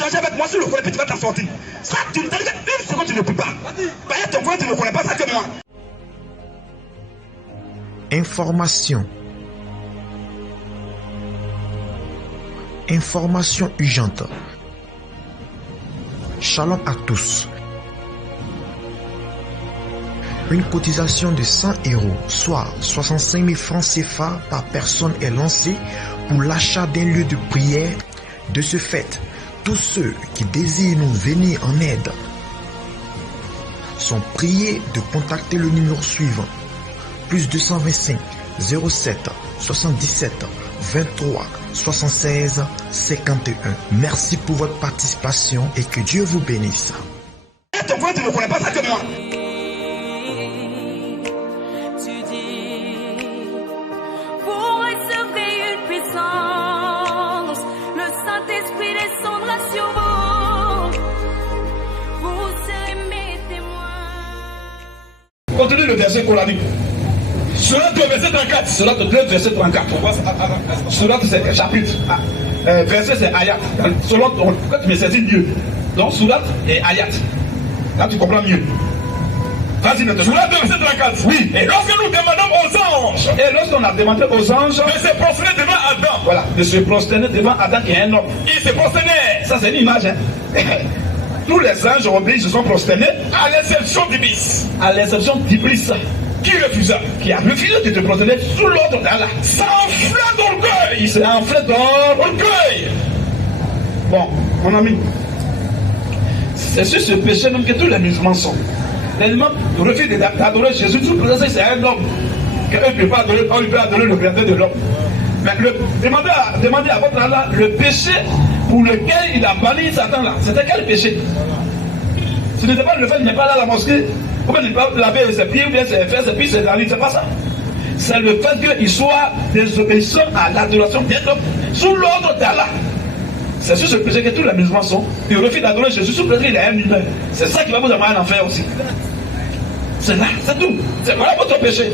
changer avec moi sur le connais, puis tu vas t'en sortir. Ça, tu ne t'as dit qu'une seconde, tu ne peux pas. Par ton coin, tu ne connais pas ça que moi. Information. Information urgente. Shalom à tous. Une cotisation de 100 €, soit 65 000 francs CFA par personne est lancée pour l'achat d'un lieu de prière. De ce fait, tous ceux qui désirent nous venir en aide sont priés de contacter le numéro suivant: plus 225 07 77 23 76 51. Merci pour votre participation et que Dieu vous bénisse. Ton coin, tu ne connais pas ça que moi. Continue le verset coranique. Surat 2, verset 34. Surat 2, verset 34. Surat, c'est chapitre. Verset, c'est ayat. Selon quand tu me saisis mieux. Donc, surat et ayat. Là, tu comprends mieux. Vas-y maintenant. Surat 2, verset 34. Oui. Et lorsque nous demandons aux anges. Et lorsqu'on a demandé aux anges de se prosterner devant Adam. Voilà. De se prosterner devant Adam qui est un homme. Il se prosternait. Ça, c'est une image. Hein. Tous les anges obéis se sont prosternés, à l'exception d'Iblis. À l'exception d'Iblis, qui refusa, qui a refusé de te prosterner sous l'ordre d'Allah. S'enfla d'orgueil. Il s'est enflé d'orgueil. Bon, mon ami, c'est sur ce péché même que tous les musulmans sont. Les musulmans refusent d'adorer Jésus. Tout le c'est un homme. Quelqu'un ne peut pas adorer, on peut adorer le créateur de l'homme. Mais demandez à votre Allah le péché pour lequel il a banni Satan là. C'était quel péché? Ce n'était pas le fait qu'il n'est pas là à la mosquée, ou bien il ne pas laver ses pieds, ou bien ses fesses, et puis ses narines, c'est pas ça. C'est le fait qu'il soit désobéissant à l'adoration d'un homme sous l'ordre d'Allah. C'est sur ce péché que tous les musulmans sont. Ils refusent d'adorer Jésus sous prétexte qu'il est un mineur. C'est ça qui va vous amener en enfer aussi. C'est là, c'est tout. C'est voilà votre péché.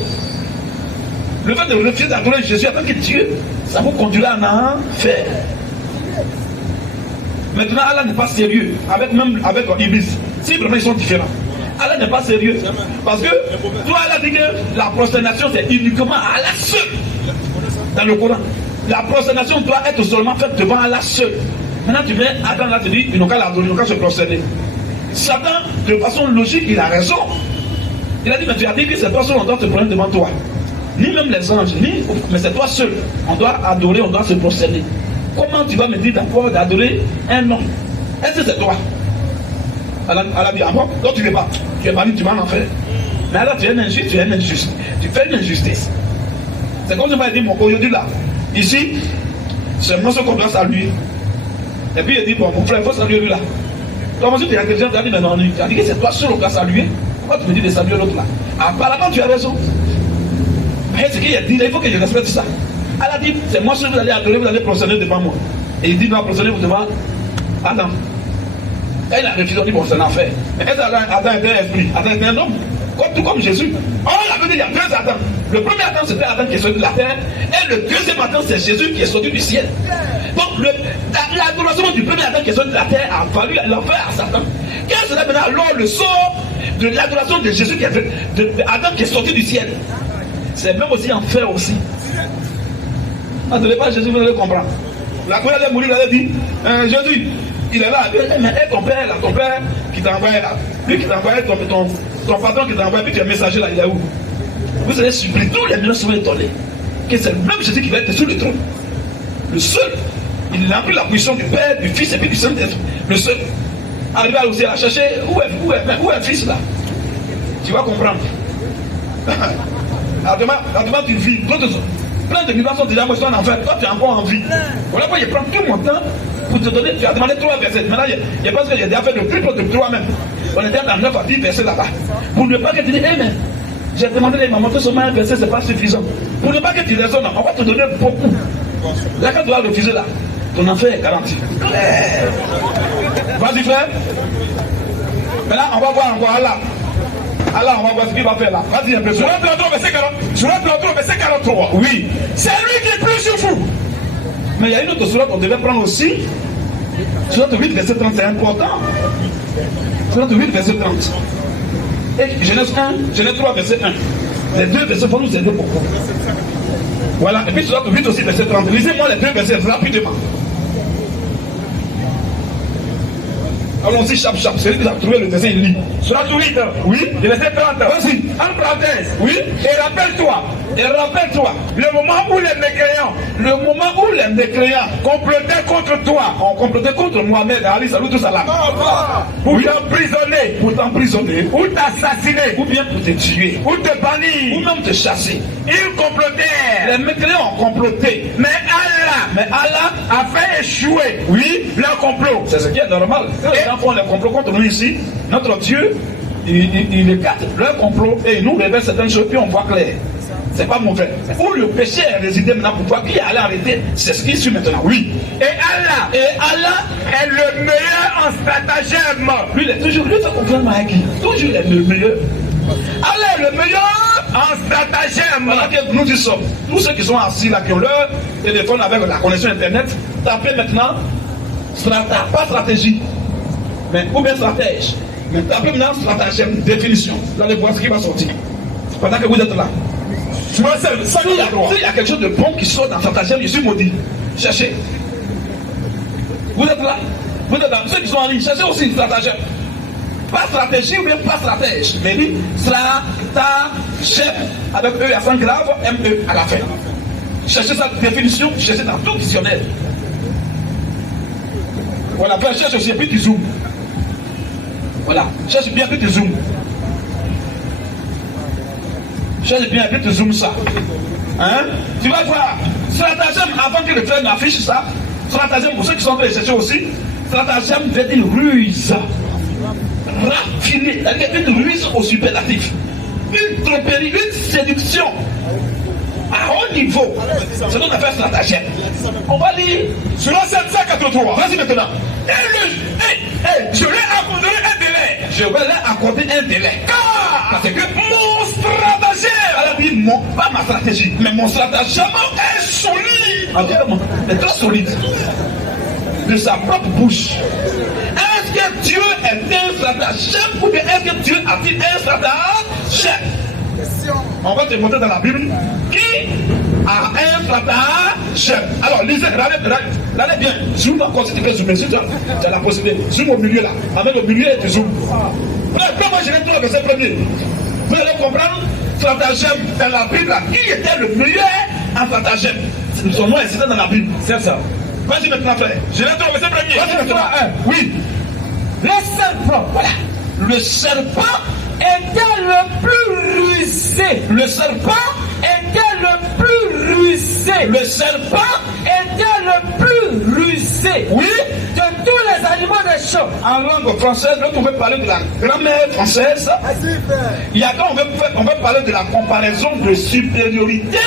Le fait de refuser d'adorer Jésus en tant que Dieu, ça vous conduira en enfer. Maintenant, Allah n'est pas sérieux, même avec Iblis. Si vraiment ils sont différents. Allah n'est pas sérieux. Parce que toi, Allah dit que la prosternation, c'est uniquement à Allah seul. Dans le Coran. La prosternation doit être seulement faite devant Allah seul. Maintenant, tu viens, Adam là te dit, ils n'ont qu'à l'adorer, ils n'ont qu'à se prosterner. Satan, de façon logique, il a raison. Il a dit, mais tu as dit que c'est toi seul, on doit se prosterner devant toi. Ni même les anges, mais c'est toi seul. On doit adorer, on doit se prosterner. Comment tu vas me dire d'abord d'adorer un homme? Est-ce que c'est toi? Allah dit, ah bon? Donc tu ne veux pas. Tu es banni, tu vas en enfer. Mais alors tu es un injuste, tu es un injuste. Tu fais une injustice. C'est comme je m'avais dit, mon aujourd'hui là. Ici, c'est moi ce qu'on doit saluer. Et puis il dit, bon, mon frère, il faut saluer lui là. Donc si tu es chrétien, tu as dit, mais non, tu as dit que c'est toi seul qu'on doit saluer. Pourquoi tu me dis de saluer l'autre là? Apparemment, tu as raison. Mais ce qu'il a dit, il faut que je respecte ça. Allah dit, c'est moi seul que vous allez adorer, vous allez prosterner devant moi. Et il dit, non, prosternez-vous devant Adam. Et il a refusé, on dit, bon, c'est un enfer. Mais est-ce qu'Adam était un esprit? Adam était un homme, tout comme Jésus. On avait dit, il y a deux Adam. Le premier Adam, c'était Adam qui est sorti de la terre. Et le deuxième Adam, c'est Jésus qui est sorti du ciel. Donc, l'adoration du premier Adam qui est sorti de la terre a valu l'enfer à Satan. Qu'est-ce que c'est maintenant alors le sort de l'adoration de Jésus qui est de Adam qui est sorti du ciel? C'est même aussi enfer aussi. N'adorez pas Jésus, vous allez comprendre. La cour allait mourir, il allait dire, Jésus, il est là. Mais ton père, là, ton père qui t'a envoyé là, lui qui t'a envoyé, ton patron qui t'a envoyé, puis tu es messager là, il est où? Vous allez supplier, tous les millions seront étonnés que c'est le même Jésus qui va être sur le trône. Le seul. Il a pris la position du Père, du Fils et puis du Saint-Esprit. Le seul. Arrivé aussi à chercher, où est le Fils là? Tu vas comprendre. La demande d'une vie, plein de millions sont déjà morts en enfer. Toi, tu es encore en vie. Voilà pourquoi je prends tout mon temps pour te donner. Tu as demandé 3 versets. Maintenant, je pense que j'ai déjà fait le plus de 3 même. On était dans 9 à 10 versets là-bas. Pour ne pas que tu dises, mais j'ai demandé, il m'a montré seulement un verset, c'est pas suffisant. Pour ne pas que tu raisonnes, on va te donner beaucoup. Là, quand tu vas refuser là, ton enfer est garanti. Vas-y, frère. Maintenant, on va voir encore Allah. Allah, on va voir ce qu'il va faire là. Vas-y un peu. Surat 33, verset 40. Surat 33, verset 43. Oui. C'est lui qui est plus sur vous. Mais il y a une autre surat qu'on devait prendre aussi. Surat 8, verset 30, c'est important. Surat 8, verset 30. Et Genèse 1, Genèse 3, verset 1. Les deux versets vont nous aider beaucoup. Voilà. Et puis Surat 8 aussi, verset 30. Lisez-moi les deux versets rapidement. Allons-y, chap. Celui qui a trouvé le dessin, il lit. Surat 8, Oui. le verset 30. Vas-y. En parenthèse. Oui. Et rappelle-toi, le moment où les mécréants complotaient contre toi, On complotait contre Mohamed, Ali, salut, tout salam. pour Oui. t'emprisonner, Pour t'emprisonner, ou t'assassiner, ou bien pour te tuer, ou te ou bannir. même te chasser. Ils complotèrent. Les mécréants ont comploté. Mais Allah a fait échouer, Oui. leur complot. C'est ce qui est normal. Quand les gens font les complots contre nous ici, notre Dieu, il écarte leur complot et il nous révèle certaines choses, puis on voit clair. C'est pas mauvais. Où le péché est résidé maintenant pour voir qui allait arrêter, c'est ce qui suit maintenant. Oui. Et Allah est le meilleur en stratagème. Lui, il est toujours, lui, fait confiance à qui? Toujours il est le meilleur. Allah est le meilleur. En stratagème. Voilà que nous y sommes. Tous ceux qui sont assis là, qui ont leur téléphone avec la connexion internet, tapez maintenant pas stratégie, mais ou bien stratège. Mais tapez maintenant stratagème, définition. Vous allez voir ce qui va sortir. Pendant que vous êtes là. Tu vois, ça, S'il y a quelque chose de bon qui sort dans stratagème, je suis maudit. Cherchez. Vous êtes là. Vous êtes là. Ceux qui sont en ligne, cherchez aussi stratagème. Pas stratégie ou bien pas stratège. Mais dit stratagème. Avec E à 5 grave, ME à la fin. Cherchez sa définition, cherchez dans tout dictionnaire. Voilà, cherche aussi, puis tu zoomes. Voilà, cherche bien, puis tu zoomes. Cherche bien, puis tu zoomes ça. Hein? Tu vas voir, stratagème, avant que le frère m'affiche ça, stratagème, pour ceux qui sont en train de chercher aussi, stratagème veut dire ruse. Raffiné, c'est-à-dire une ruse au superlatif. Une tromperie, une séduction. À haut niveau. C'est ce qu'on appelle stratagème. On va lire sur la 783. Vas-y maintenant. Je lui ai accordé un délai. Je vais leur accorder un délai. Parce que Mon stratagème, elle a dit pas ma stratégie, mais mon stratagème est solide. est très solide. De sa propre bouche. Est-ce que Dieu est un stratagème ou bien est-ce que Dieu a-t-il un stratagème? On va te montrer dans la Bible qui a un stratagème. Alors lisez, regardez bien. Zoom encore si tu peux zoomer. Si tu as la possibilité. Zoom au milieu là. Avec le milieu et tu zoomes. Moi je vais trouver le verset premier. Vous allez comprendre. Stratagème dans la Bible là. Qui était le meilleur en stratagème? Son nom est cité dans la Bible. C'est ça. Vas-y maintenant frère. Je vais trouver le verset premier. Vas-y maintenant. Oui. Le serpent, Voilà. Le serpent était le plus rusé. Le serpent était le plus rusé. Le serpent était le plus rusé. Oui. De tous les animaux des champs. En langue française, là, on veut parler de la grammaire française. Il y a quand on veut parler de la comparaison de supériorité.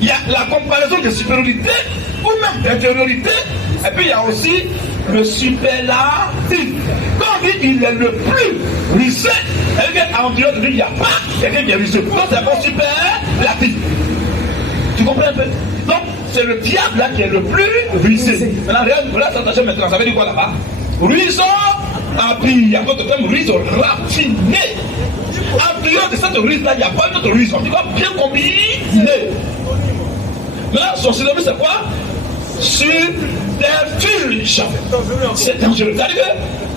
Il y a la comparaison de supériorité ou même d'infériorité. Et puis il y a aussi le superlatif. Quand on dit il est le plus rusé, en dehors de lui, il n'y a pas quelqu'un qui est rusé. Donc c'est un superlatif. Tu comprends un peu? Donc c'est le diable là qui est le plus rusé. Maintenant, regarde, ça maintenant, ça veut dire quoi là-bas? Ruisseau appris, il y a d'autres termes, ruisseau raffiné. En dehors de cette ruse là, il n'y a pas d'autre ruse. On dit quoi? Bien combiné. Là, son synonyme c'est quoi? Subterfuge. C'est dangereux. C'est-à-dire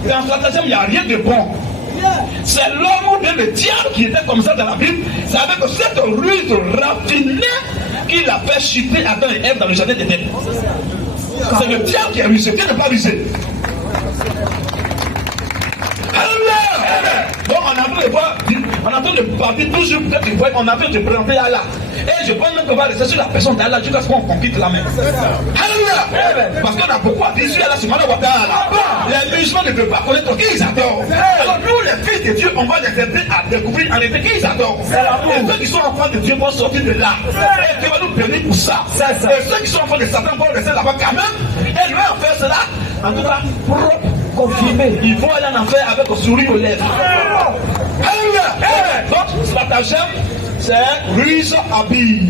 que dans stratagème, il n'y a rien de bon. C'est l'homme ou bien le diable qui était comme ça dans la Bible. C'est avec cette ruse raffinée qu'il a fait chuter Adam et Ève dans le jardin d'Éden. C'est le diable qui a rusé. Dieu n'est pas rusé. Donc on est en train de voir, on est en train de partir toujours, peut-être on est en train de présenter Allah. Et je pense même qu'on va rester sur la personne d'Allah jusqu'à ce qu'on conquitte la main. Alléluia. Parce qu'on a beaucoup à dire sur Allah subhanahu wa ta'ala. Les musulmans ne peuvent pas connaître qui ils adorent. Alors nous les fils de Dieu, on va les aider à découvrir en effet qui ils adorent. Et ceux qui sont enfants de Dieu vont sortir de là. Et Dieu va nous bénir pour ça. Et ceux qui sont enfants de Satan vont rester là-bas quand même. Et lui en faire cela, en tout cas, propre. Confirmé. Il faut aller en enfer avec un sourire aux lèvres. Donc, stratagème, c'est ruse habille.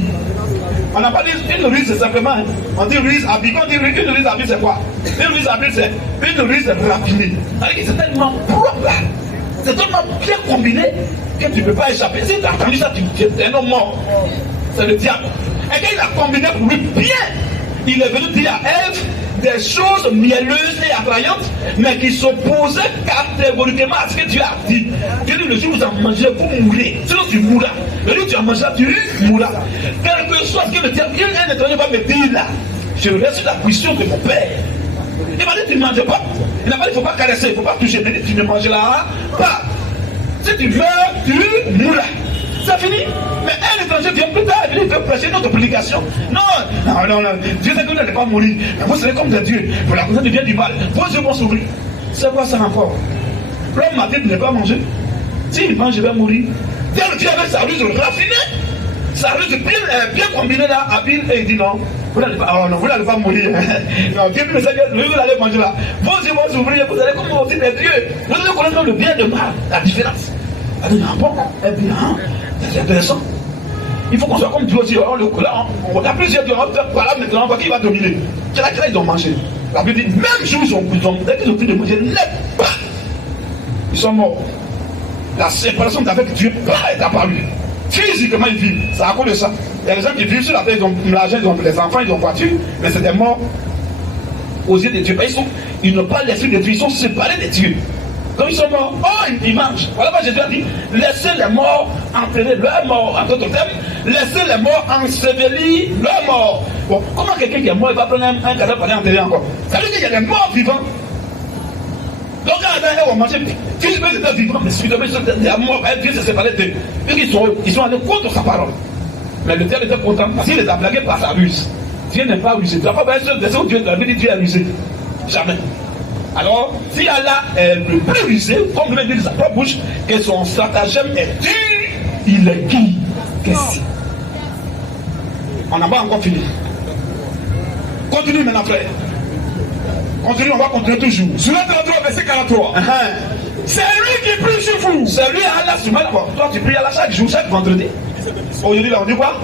On n'a pas dit une ruse, c'est simplement. On dit ruse, habile. On dit une ruse, habile, c'est quoi? Une ruse, habile, c'est une ruse raffinée. C'est tellement propre là. C'est tellement bien combiné que tu ne peux pas échapper. Si tu as entendu ça, tu es un homme mort. C'est le diable. Et quand il a combiné pour lui bien, il est venu dire à Ève des choses mielleuses et attrayantes, mais qui s'opposaient catégoriquement à ce que Dieu a dit. Dieu dit, le jour où vous en mangez, vous mourrez. Sinon tu mourras. Le jour où tu en mangeras, tu mourras. Quel que soit ce que le diable, un étranger va me dire là, je reste sur la cuisson de mon père. Il m'a dit, tu ne manges pas. Il n'a pas dit, il ne faut pas caresser, il ne faut pas toucher. Il m'a dit, tu ne mangeras pas. Si tu meurs, tu mourras. Ça finit. Mais un étranger vient plus tard, il veut prêcher notre prédication. Non. Dieu sait que vous n'allez pas mourir. Mais vous serez comme des dieux. Pour la cause du bien du mal. Vos yeux vont s'ouvrir. C'est quoi ça encore? L'homme m'a dit de ne pas manger. S'il mange, je vais mourir. Dieu avec sa ruse raffinée. Sa ruse bien combinée là, habile, et il dit non. Vous n'allez pas, vous n'allez pas mourir. Non, Dieu me sait que vous allez manger là. Vos yeux vont s'ouvrir, vous allez comme aussi des dieux. Vous allez connaître le bien et le mal, la différence. Elle dit, bon, eh bien, c'est intéressant. Il faut qu'on soit comme Dieu aussi. On a plusieurs dieux. Voilà, maintenant, on voit qui va dominer. C'est là qu'ils ont mangé. La Bible dit, même jour, dès qu'ils ont pris de manger, pas. Ils sont morts. La séparation d'avec Dieu est apparue. Physiquement, ils vivent. C'est à cause de ça. Il y a des gens qui vivent sur la terre, ils ont l'argent, ils ont les enfants, ils ont voiture, mais c'est des morts aux yeux de Dieu. Ils n'ont pas l'esprit de Dieu, ils sont séparés de Dieu. Donc ils sont morts. Oh, ils mangent. Voilà pourquoi Jésus a dit, laissez les morts enterrer leurs morts. En d'autres termes, laissez les morts ensevelir leurs morts. Bon, comment quelqu'un qui est mort, il va prendre un cadavre pour aller enterrer encore? Ça veut dire qu'il y a des morts vivants. Donc quand Adam et Ève ont mangé, physiquement ils étaient vivants, mais spirituellement ils étaient morts. Dieu s'est séparé d'eux. Ils sont allés contre sa parole. Mais le diable était content parce qu'il les a blagués par sa ruse. Dieu n'est pas rusé. Tu n'as pas besoin de ce que Dieu t'a dit, Dieu est rusé. Jamais. Alors, si Allah est le plus rusé, comme lui dit de sa propre bouche, que son stratagème est dur, il est qui? Qu'est-ce? On n'a pas encore fini. Continue maintenant, frère. Continue, on va continuer toujours. Surat 33, verset 43. C'est lui qui prie sur vous. C'est lui Allah subhanahu. Toi, tu pries Allah chaque jour, chaque vendredi. Aujourd'hui, là, on dit quoi?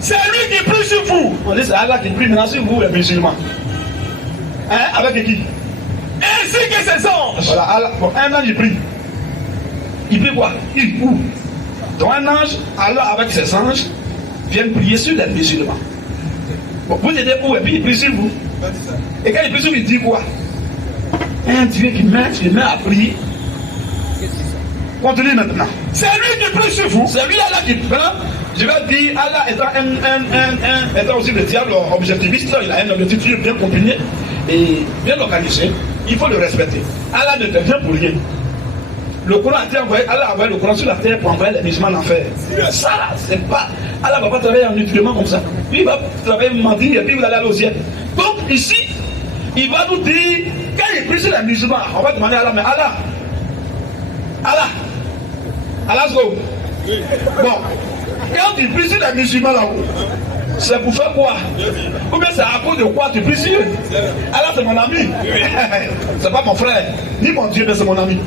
C'est lui qui prie sur vous. On dit c'est Allah qui prie maintenant sur vous, les musulmans. Avec qui? Ainsi que ses anges. Voilà, Allah, bon, un ange il prie. Il prie quoi? Où? Donc un ange, Allah avec ses anges, viennent prier sur les musulmans. Bon, vous êtes où? Et puis il prie sur vous. Et quand il prie sur vous, il dit quoi? Un Dieu qui met à prier. Continue maintenant. C'est lui qui prie sur vous. C'est lui Allah qui prend. Je vais dire, Allah étant aussi le diable objectiviste, il a un objectif bien combiné et bien organisé. Il faut le respecter. Allah ne fait rien pour rien. Le Coran a été envoyé, Allah a envoyé le Coran sur la terre pour envoyer les musulmans en enfer. Ça, c'est pas. Allah ne va pas travailler en nutriments comme ça. Lui, il va travailler mentir et puis vous allez aller au ciel. Donc, ici, il va nous dire, quand il prie sur les musulmans, on va demander à Allah, mais Allah, go. Bon, quand tu pries sur les musulmans là-haut, c'est pour faire quoi? Ou bien c'est à cause de quoi tu pries sur eux? Allah c'est mon ami. C'est pas mon frère, ni mon Dieu, mais c'est mon ami.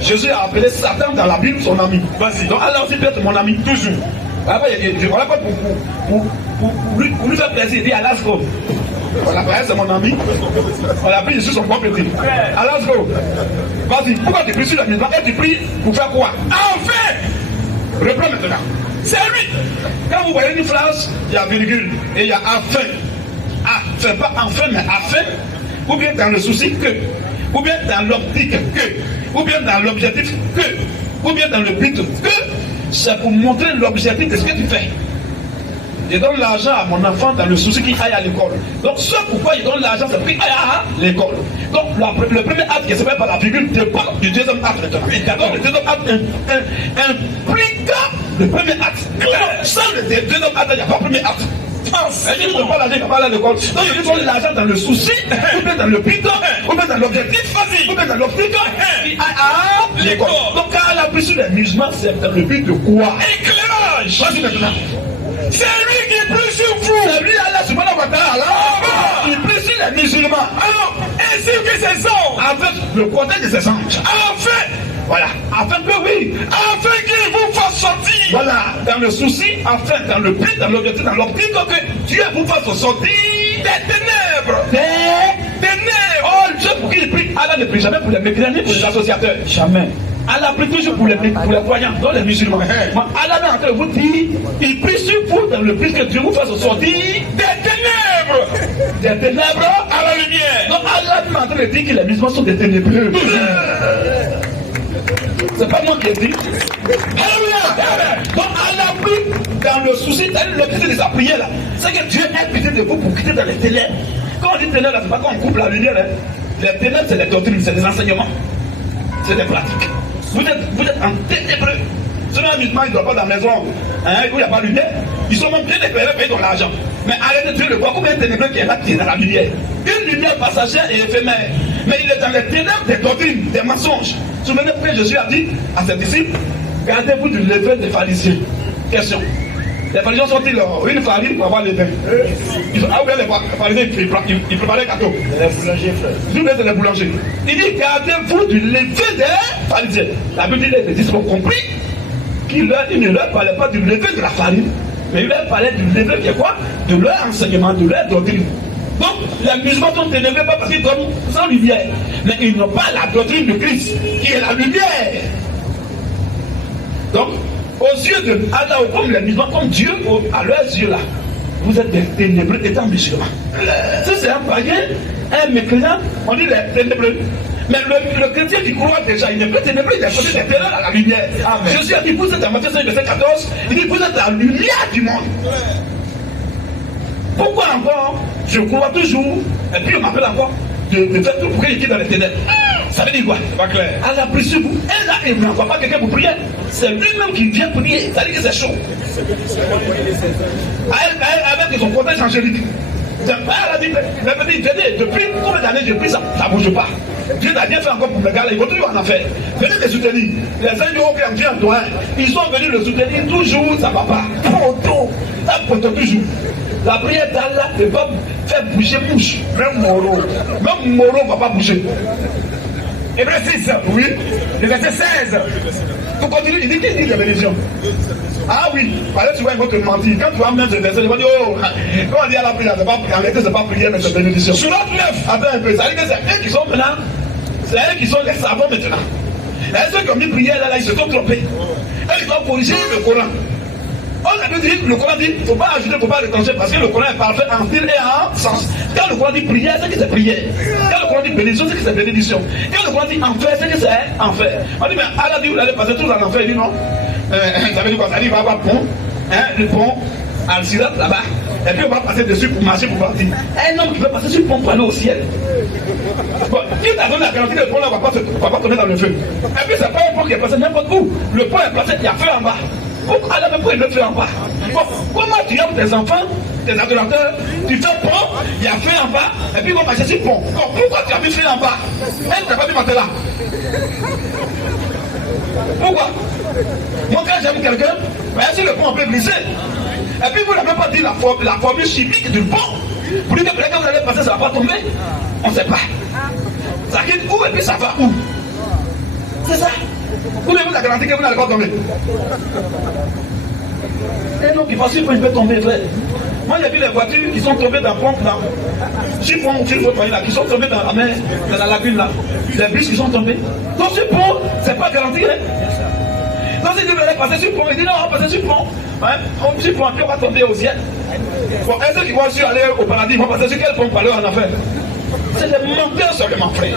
Jésus a appelé Satan dans la Bible son ami. Vas-y. Donc Allah aussi peut être mon ami, toujours. Après, on l'a pas pour lui faire plaisir, il dit Allah go. Voilà, c'est mon ami. On l'a pris sur son propre petit. Allah go. Vas-y, pourquoi tu pries sur les musulmans? Et tu pries pour faire quoi? Enfin! Reprends maintenant. C'est lui. Quand vous voyez une phrase, il y a virgule et il y a afin. C'est pas enfin, mais afin. Ou bien dans le souci que. Ou bien dans l'optique que. Ou bien dans l'objectif que. Ou bien dans le but que. C'est pour montrer l'objectif de ce que tu fais. Je donne l'argent à mon enfant dans le souci qu'il aille à l'école. Donc, ce pourquoi il donne l'argent, c'est pour qu'il aille à l'école. Donc, le premier acte qui se fait par la virgule dépend du deuxième acte. Donc, le deuxième acte implique le premier acte. Donc, sans le deuxième acte, il n'y a pas de premier acte. Il ne donne pas l'argent, il ne va pas aller à l'école. Donc, il donne l'argent dans le souci, ou bien dans le but, ou bien dans l'objectif, ou bien dans l'optique, il aille à l'école. Donc, quand elle a pris sur les musulmans, c'est dans le but de quoi? Éclairage. Vas-y maintenant. C'est lui qui prie sur vous. C'est lui Allah subhanahu wa ta'ala. Il prie sur les musulmans. Alors, ainsi que ses anges. Avec le côté de ses anges. Afin. Voilà. Afin que oui. Afin qu'il vous fasse sortir. Voilà, dans le souci, enfin, dans le but, dans l'objectif, dans l'optique que Dieu vous fasse sortir Des ténèbres. des ténèbres. Oh, Dieu, pour qui il prie, Allah ne prie jamais pour les mécréants ni pour les associateurs. Jamais. Allah prie toujours pour les croyants, dont les musulmans. Allah est en train de vous dire, il prie sur vous dans le but que Dieu vous fasse sortir Des ténèbres. des ténèbres À la lumière. Donc Allah est en train de dire que les musulmans sont des ténébreux. C'est pas moi qui ai dit. Alléluia. Donc Allah prie dans le souci, dans l'objectif de sa prière là. C'est que Dieu ait pitié de vous pour quitter dans les ténèbres. Quand on dit ténèbres, c'est pas quand on coupe la lumière. Hein. Les ténèbres, c'est les doctrines, c'est des enseignements. C'est des pratiques. Vous êtes en ténébreux. Sinon, un musulman, il ne doit pas dans la maison où il n'y a pas de lumière. Ils sont même bien éclairés, mais ils ont l'argent. Mais arrêtez, Dieu le voit comme un ténébreux qui est là, qui est dans la lumière. Une lumière passagère et éphémère. Mais il est dans les ténèbres des doctrines, des mensonges. Souvenez-vous que Jésus a dit à ses disciples, gardez-vous du levain des pharisiens. Question. Les pharisiens sont-ils une farine pour avoir le vin? Ah oui, les pharisiens, ils préparaient les gâteaux. Les boulangers, frère. Vous êtes les boulangers. Il dit, gardez-vous du levain des pharisiens. La Bible dit, les disciples ont compris qu'il ne leur parlait pas du levain de la farine, mais il leur parlait du levain qui est quoi? De leur enseignement, de leur doctrine. Donc, les musulmans sont ténébreux pas parce qu'ils donnent sans lumière, mais ils n'ont pas la doctrine de Christ, qui est la lumière. Donc, aux yeux de Allah, comme les musulmans, comme Dieu, à leurs yeux là, vous êtes des ténébreux étant musulmans. Si c'est un païen, un mécréant, on dit les ténébreux. Mais le chrétien qui croit déjà, il n'est plus ténébreux, il est passé des ténèbres à la lumière. Amen. Jésus a dit, vous êtes en Matthieu 5, verset 14, il dit, vous êtes la lumière du monde. Pourquoi encore je crois toujours, et puis on m'appelle encore de faire tout pour qu'il quitte dans les ténèbres. Ça veut dire quoi? C'est pas clair. Allah prie sur vous. Et là, il n'envoie pas quelqu'un pour prier. C'est lui-même qui vient prier. Ça veut dire que c'est chaud. Avec son protège angélique. Elle a dit, depuis combien d'années je prie ça? Ça ne bouge pas. Dieu n'a rien fait encore pour me gars, ils vont toujours en enfer. Venez les soutenir. Les agneaux qui ont dit en toi, ils sont venus le soutenir toujours, ça ne va pas. Ça poto toujours. La prière d'Allah ne va faire bouger bouche. Même Moro ne va pas bouger. Hébreu 6, Oui. le verset 16. Pour continuer, il dit qu'il dit la bénédiction. Ah oui, par exemple, tu vois, ils vont te mentir. Quand tu vas mettre ce verset, ils vont dire, oh, quand on dit à la prière, c'est pas prière, en réalité, c'est pas prière, mais c'est bénédiction. Sur l'autre 9. Attends un peu, ça veut dire que c'est eux qui sont maintenant, c'est eux qui sont les savants maintenant. Et ceux qui ont mis prière là, ils se sont trompés. Eux, ils ont corrigé le Coran. On a dit, le Coran dit, il ne faut pas ajouter, il ne faut pas retrancher, parce que le Coran est parfait en style et en sens. Quand le Coran dit prière, c'est que c'est prière. Quand le Coran dit bénédiction, c'est que c'est bénédiction. Quand le Coran dit enfer, c'est que c'est enfer. On dit, mais Allah dit, vous allez passer tous en enfer. Il dit non. Ça veut dire quoi? Ça dit, il va y avoir pont, le pont, Al-Sirat là-bas. Et puis on va passer dessus pour marcher, pour partir. Un homme qui va passer sur le pont pour aller au ciel. Bon, qui t'a donné la garantie que le pont là ne va pas tomber dans le feu? Et puis c'est pas un pont qui est passé n'importe où. Le pont est placé, il y a feu en bas. Pourquoi Allah me le fait en bas? Bon, comment tu aimes tes enfants, tes adorateurs, tu fais pont, il y a feu en bas, et puis ils vont marcher sur le pont. Bon, pourquoi tu as mis feu en bas? Elle t'a pas mis matelas. Pourquoi? Moi quand j'aime quelqu'un, ben, si le pont peut glisser, et puis vous n'avez pas dit la formule chimique du pont, pour dire que quand vous allez passer, ça ne va pas tomber. On ne sait pas. Ça quitte où et puis ça va où? C'est ça. Vous avez la garantie que vous n'allez pas tomber. Et non, il faut suivre, il peut tomber, frère. Moi, j'ai vu les voitures qui sont tombées dans le pont, sur le pont, là, qui sont tombées dans la mer, dans la lagune, là. Les bus qui sont tombés. Donc, ce pont, c'est pas garanti, hein. Donc, si vous allez passer sur le pont, il dit non, on va passer sur le pont. Hein? Sur le pont, puis on va tomber au ciel. Bon, est-ce qu'ils vont aussi aller au paradis? Ils vont passer sur quel pont pour aller en enfer? C'est des menteurs seulement, frère.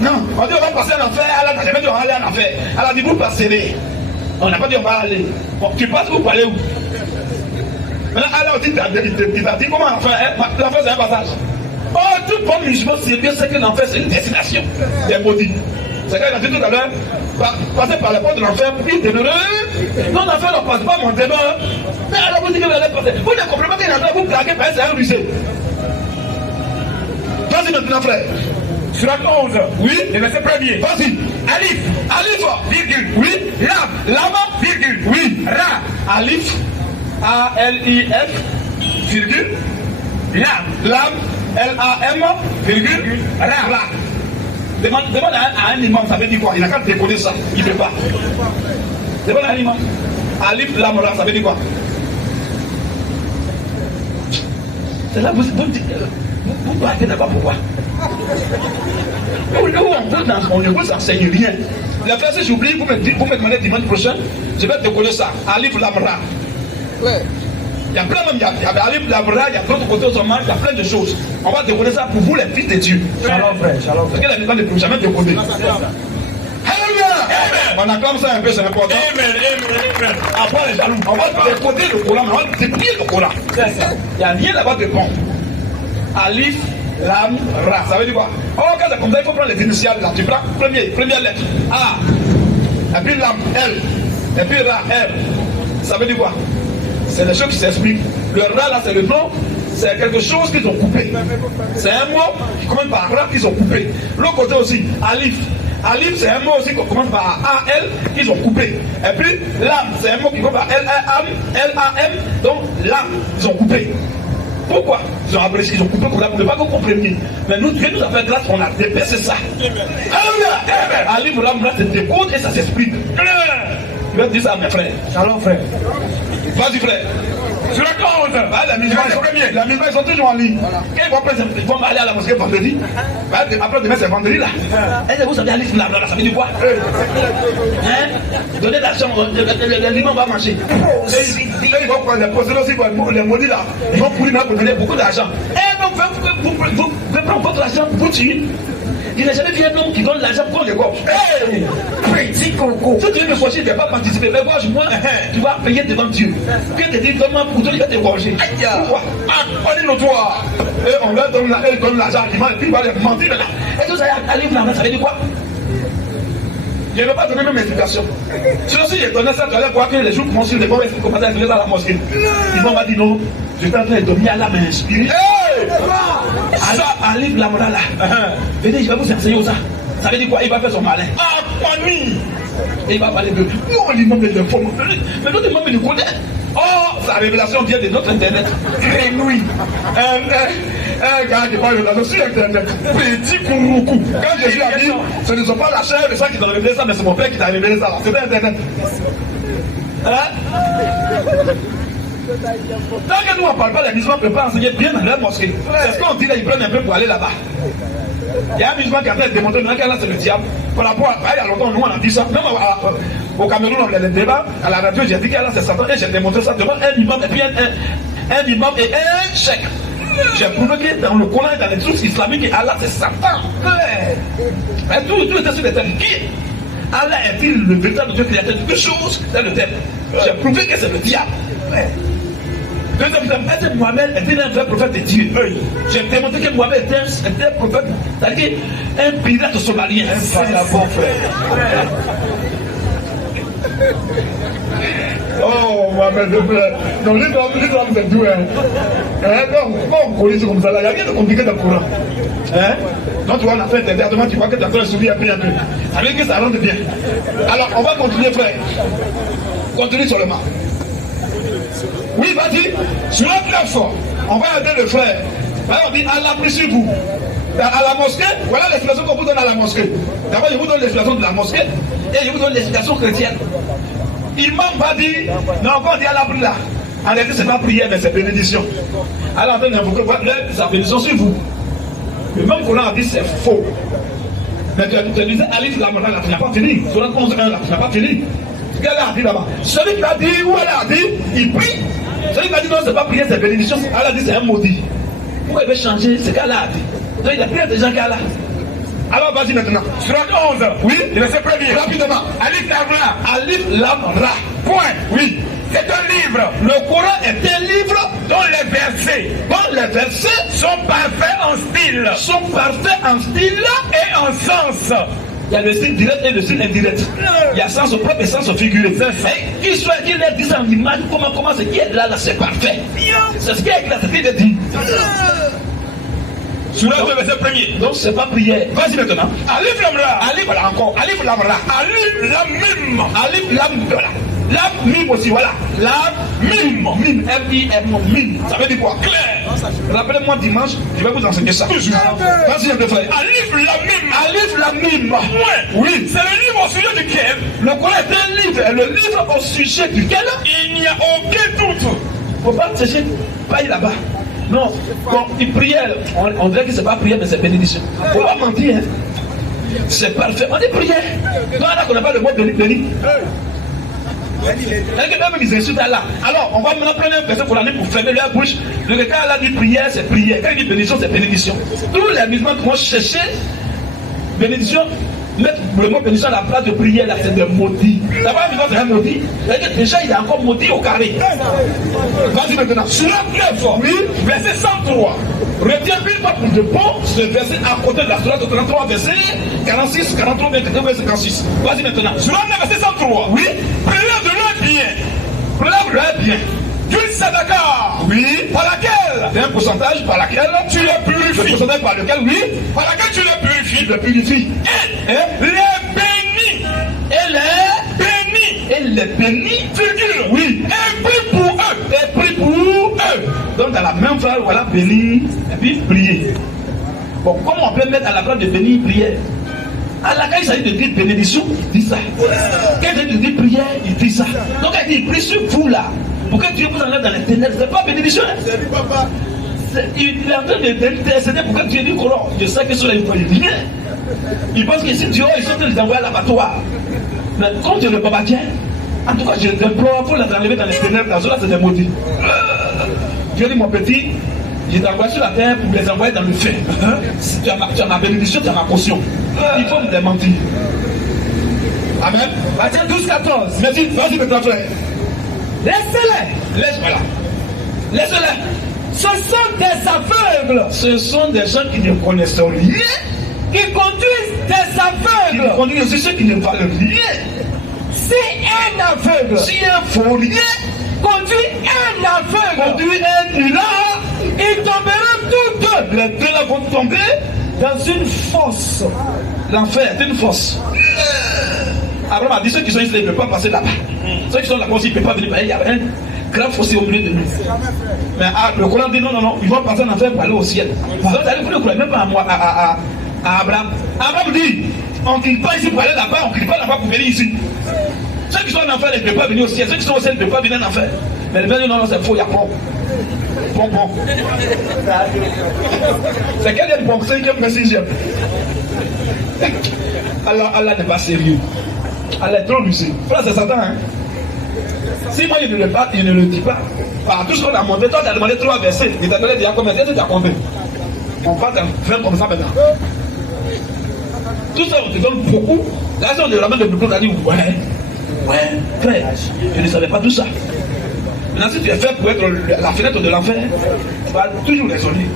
Non, on dit on va passer en enfer, Allah n'a jamais dit on va aller en enfer. Allah a dit vous passerez. On n'a pas dit on va aller. Bon, tu passes où pour aller où? Maintenant, Allah aussi t'a dit comment l'enfer? L'enfer c'est un passage. Oh, tout bon musulman sérieux sait que l'enfer c'est une destination des maudits. C'est quand il a dit tout à l'heure, passer par la porte de l'enfer, puis demeureux. Non, l'enfer ne passe pas mon demeure. Mais alors vous dites que vous allez passer. Vous ne comprenez pas qu'il y a vous plaquez, c'est un ruisseau. Vas-y maintenant, frère. Surat 11. Oui. Le verset premier. Vas-y. Alif. Alif. Virgule. Oui. Lam. Lama. Virgule. Oui. Ra. Alif. A-L-I-F. Virgule. Lam. Lam. L-A-M. Virgule. Ra. Demande à un imam, ça veut dire quoi? Il n'a qu'à décoder ça. Il ne peut pas. C'est pas l'aliment. Alif Lamra, ça veut dire quoi? C'est là, vous partez d'abord pourquoi? On ne vous enseigne rien. Les frères, si j'oublie, vous me demandez dimanche prochain, je vais te coller ça. Alif Lamra. Ouais. Il y a plein même, il y a Alif Lamra, il y a d'autres côtés au sommet, il y a plein de choses. On va décoder ça pour vous, les fils de Dieu. Shalom frère, shalom frère. Parce que la ne jamais décoder. On acclame ça un peu, c'est important. Amen. Après les jaloux, on va décoder le Coran, on va déplier le Coran. Il n'y a rien là-bas de bon. Alif, Lam, Ra. Ça veut dire quoi? Oh, quand c'est comme ça, il faut prendre les initiales là. Tu prends première lettre. A. Et puis Lam, L. Et puis Ra, R. Ça veut dire quoi? C'est des choses qui s'expliquent. Le Ra là, c'est le nom. C'est quelque chose qu'ils ont coupé. C'est un mot qui commence par Ra qu'ils ont coupé. L'autre côté aussi, Alif. Alif, c'est un mot aussi qui commence par A-L qu'ils ont coupé. Et puis, Lam, c'est un mot qui commence par L-A-M. Donc, Lam, ils ont coupé. Pourquoi? Ils ont apprécié, ils ont coupé pour ne pas que vous compreniez. Mais nous, Dieu nous a fait grâce, on a dépassé ça. Alléluia. Alif, Lam, là, c'est décode et ça s'explique. Je vais dire ça à mes frères. Shalom frère. Vas-y, frère. Sur la compte. La musulmans, ils sont toujours en ligne. Quand ils vont aller à la mosquée vendredi, après demain c'est vendredi là. Est-ce que vous savez aller là, ça veut dire quoi? Donnez l'argent, l'imam va marcher. Ils vont prendre les possédants aussi, les maudits là. Ils vont courir pour donner beaucoup d'argent. Et donc, vous prendre votre argent pour tuer. Il n'a jamais vu un homme qui donne l'argent pour les gorges. Petit coco. Si tu veux me faucher, tu ne vas pas participer. Mais gorge-moi, tu vas payer devant Dieu. Que te dit comment pour toi, il va te gorger. Pourquoi? On est notoire. Et on leur donne l'argent, et puis il va les mentir là. Et tout ça arrive là, ça veut dire quoi? Je ne vais pas donner même explication. Sinon, si je donnais ça, tu allais voir que les jours commencent, les vont commencer à faire dans la mosquée. Ils vont me dire non, je suis en train de dormir à l'âme inspirée. Alors, Alif Lamra là, venez, je vais vous enseigner ça. Ça veut dire quoi? Il va faire son malin. Pas nuit. Et il va parler de nous, l'imam de l'informe. Mais notre imam, il nous connaît. Oh, sa révélation vient de notre internet. Et lui, un gars qui parle de la sur internet. Petit Kouroukou. Quand Jésus a dit, ce ne sont pas la chair de ça qui t'a révélé ça, mais c'est mon père qui t'a révélé ça. C'est internet. Tant que nous on ne parle pas, les musulmans ne peuvent pas enseigner bien dans leur mosquée. C'est ce qu'on dit là, ils prennent un peu pour aller là-bas. Il y a un musulman qui a fait démontrer que là c'est le diable. Par rapport à il y a longtemps, nous on a dit ça. Même au Cameroun, on a les débats, à la radio, j'ai dit que là c'est Satan et j'ai démontré ça devant un imam et puis un imam et un cheikh. J'ai prouvé que dans le Coran et dans les trucs islamiques, Allah c'est Satan. Mais tout était sur les termes. Qui Allah est-il le véritable Dieu créateur de toutes choses dans le terme? J'ai prouvé que c'est le diable. Deuxième terme, est-ce que Mohamed était un vrai prophète de Dieu? J'ai démontré que Mohamed était un prophète, c'est-à-dire un pirate somalien. Oh, Mohamed, s'il te plaît. Donc, l'islam, c'est tout. Non, on connaît ça comme ça. Il n'y a rien de compliqué dans le Coran. Donc, tu vois, on a fait interdit, tu vois que tu as fait un souris un peu. Ça veut dire que ça rentre bien. Alors, on va continuer, frère. Continue seulement. Oui, vas-y. Sur la plateforme, on va aider le frère. On dit Allah prie sur vous. À la mosquée, voilà l'explication qu'on vous donne à la mosquée. D'abord, je vous donne l'explication de la mosquée et je vous donne l'explication chrétienne. Imam va dire, non, quand on dit Allah prie là, en réalité, c'est pas prière, mais c'est bénédiction. Alors, on invoque sa bénédiction sur vous. Le même Coran a dit c'est faux. Mais tu disais Alif Lamra là, tu n'as pas fini. Sur la 11 là, tu n'as pas fini. Ce qu'elle a dit là-bas. Celui qui a dit, où elle a dit, il prie. Celui qui a dit non, c'est pas prier, c'est bénédiction. Elle a dit c'est un maudit. Pourquoi il veut changer ce qu'elle a dit? Donc il a pris des gens qu'elle a. Alors vas-y maintenant. Surat 11. Oui, il verset premier. Rapidement. Alif Lamra. Alif Lamra. Point. Oui. C'est un livre. Le Coran est un livre dont les versets sont parfaits en style. Et en sens. Il y a le style direct et le style indirect. Il y a sens propre et sens figuré. Qu'il soit qu'il ait dit en image, comment ce qui est là, c'est parfait. C'est ce qui est écrit là, c'est ce qu'il a dit. Sur le verset premier. Donc c'est pas prière. Vas-y maintenant. Alif Lamra. Alif, voilà encore. Alif Lamra. Alif Lamim. Alif Lam. Voilà. La mime aussi, voilà. La mime. Mime. M-I-M. Mime. Ça veut dire quoi? Clair. Rappelez-moi dimanche, je vais vous enseigner ça. Vas-y, un peu frère. Alif Lamim. Alif Lamim. Ouais. Oui. C'est le livre au sujet duquel Le Coran est un livre. Et le livre au sujet duquel il n'y a aucun doute. Faut pas chercher, pas y là-bas. Non, quand il prière, on dirait que c'est pas prière, mais c'est bénédiction. Faut pas mentir, hein. C'est parfait. On dit prière. Non, là, on n'a pas le mot béni. Quelqu'un même ils insultent Allah. Alors, on va maintenant prendre un verset pour l'année pour fermer leur bouche. Le cas Allah dit prière, c'est prière. Quand il dit bénédiction, c'est bénédiction. Tous les musulmans qui vont chercher bénédiction, mettre le mot bénédiction à la place de prière, là, c'est de maudit. D'abord, c'est un maudit. Déjà, il est encore maudit au carré. Vas-y maintenant. Surat 9, Oui, verset 103. retiens une fois pour de bon ce verset à côté de la Surat 33, verset 46, 43, 24, 56. Vas-y maintenant. Surat 9, verset 103. Oui, Prélève de leur bien. prélève-le bien. D'une sadaka. Oui, Par laquelle c'est un pourcentage par laquelle tu les le purifies. pourcentage par lequel, oui, Par laquelle tu les purifies. il le purifie. Et les bénis. Et les bénis, Virgule. oui, Et prie pour eux. et prie pour eux. Donc dans la même phrase, voilà, bénir et puis prier. Bon, comment on peut mettre à la place de bénir prière? Allah, quand il s'agit de dire bénédiction, il dit ça. Quand il s'agit de dire prière, il dit ça. Donc il dit, prie sur vous là, pour que Dieu vous enlève dans les ténèbres. C'est pas bénédiction, hein? Il est en train d'intercéder pour que Dieu dise Coran. Je sais que cela, il ne peut rien. Il pense que si Dieu, ils sont en train de les envoyer à l'abattoir. Mais comme Dieu ne peut pas dire, en tout cas, je t'implore pour les enlever dans les ténèbres. Dans cela, c'est des maudits. Dieu dit, mon petit, je t'ai envoyé sur la terre pour les envoyer dans le feu. Si tu as ma bénédiction, tu as ma caution. Il faut me démentir. Amen. Matthieu 12, 14. Merci, vas-y, maintenant, frère. Laissez-les. Laisse-moi là. Laisse-les. Ce sont des aveugles Ce sont des gens qui ne connaissent rien, qui conduisent des qui aveugles. conduisent aussi ceux qui ne valent rien. Si un aveugle Si un faurrier conduit un aveugle, conduit un nulard, ils tomberont tous deux les deux là vont tomber. dans une fosse. L'enfer est une fosse. Abraham a dit ceux qui sont ici, ils ne peuvent pas passer là-bas. Ceux qui sont là-bas aussi, ils ne peuvent pas venir. Il y a un grand fossé au milieu de nous. Mais le Coran dit non, non, non, ils vont passer en enfer pour aller au ciel. Donc, vous ne croyez même pas à Abraham. Abraham dit on ne quitte pas ici pour aller là-bas, on ne quitte pas là-bas pour venir ici. Ceux qui sont en enfer, ils ne peuvent pas venir au ciel. Ceux qui sont au ciel, ils ne peuvent pas venir en enfer. Mais le dit non, non, c'est faux, il y a pont. Pont. C'est quel est le pont? 5e, mais 6e. Allah n'est pas sérieux. Allah est trop lucide. Frère, c'est Satan, hein? Si moi, il ne le dit pas, par tout ce qu'on a monté, toi, tu as demandé 3 versets. Il t'a donné déjà combien? Est-ce que tu as compté? On va faire comme ça maintenant. Tout ça, on te donne beaucoup. Là, si on te ramène le beaucoup, on a dit ouais, frère, je ne savais pas tout ça. Maintenant, si tu es fait pour être la fenêtre de l'enfer, tu vas toujours raisonner.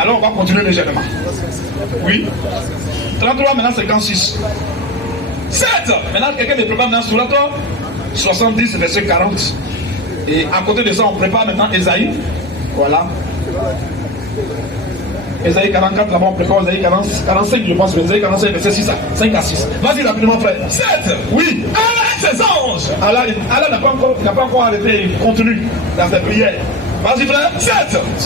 Alors, on va continuer légèrement. Oui. 33, maintenant 56. 7. Maintenant, quelqu'un me prépare maintenant sur la 70, verset 40. Et à côté de ça, on prépare maintenant Esaïe. Voilà. Esaïe 44, là-bas, on prépare Esaïe 45, je pense. Esaïe 45, verset 6 à 5 à 6. Vas-y rapidement, frère. 7. Oui. Allah et ses anges. Allah n'a pas encore arrêté le contenu dans ses prières. Vas-y, frère. 7.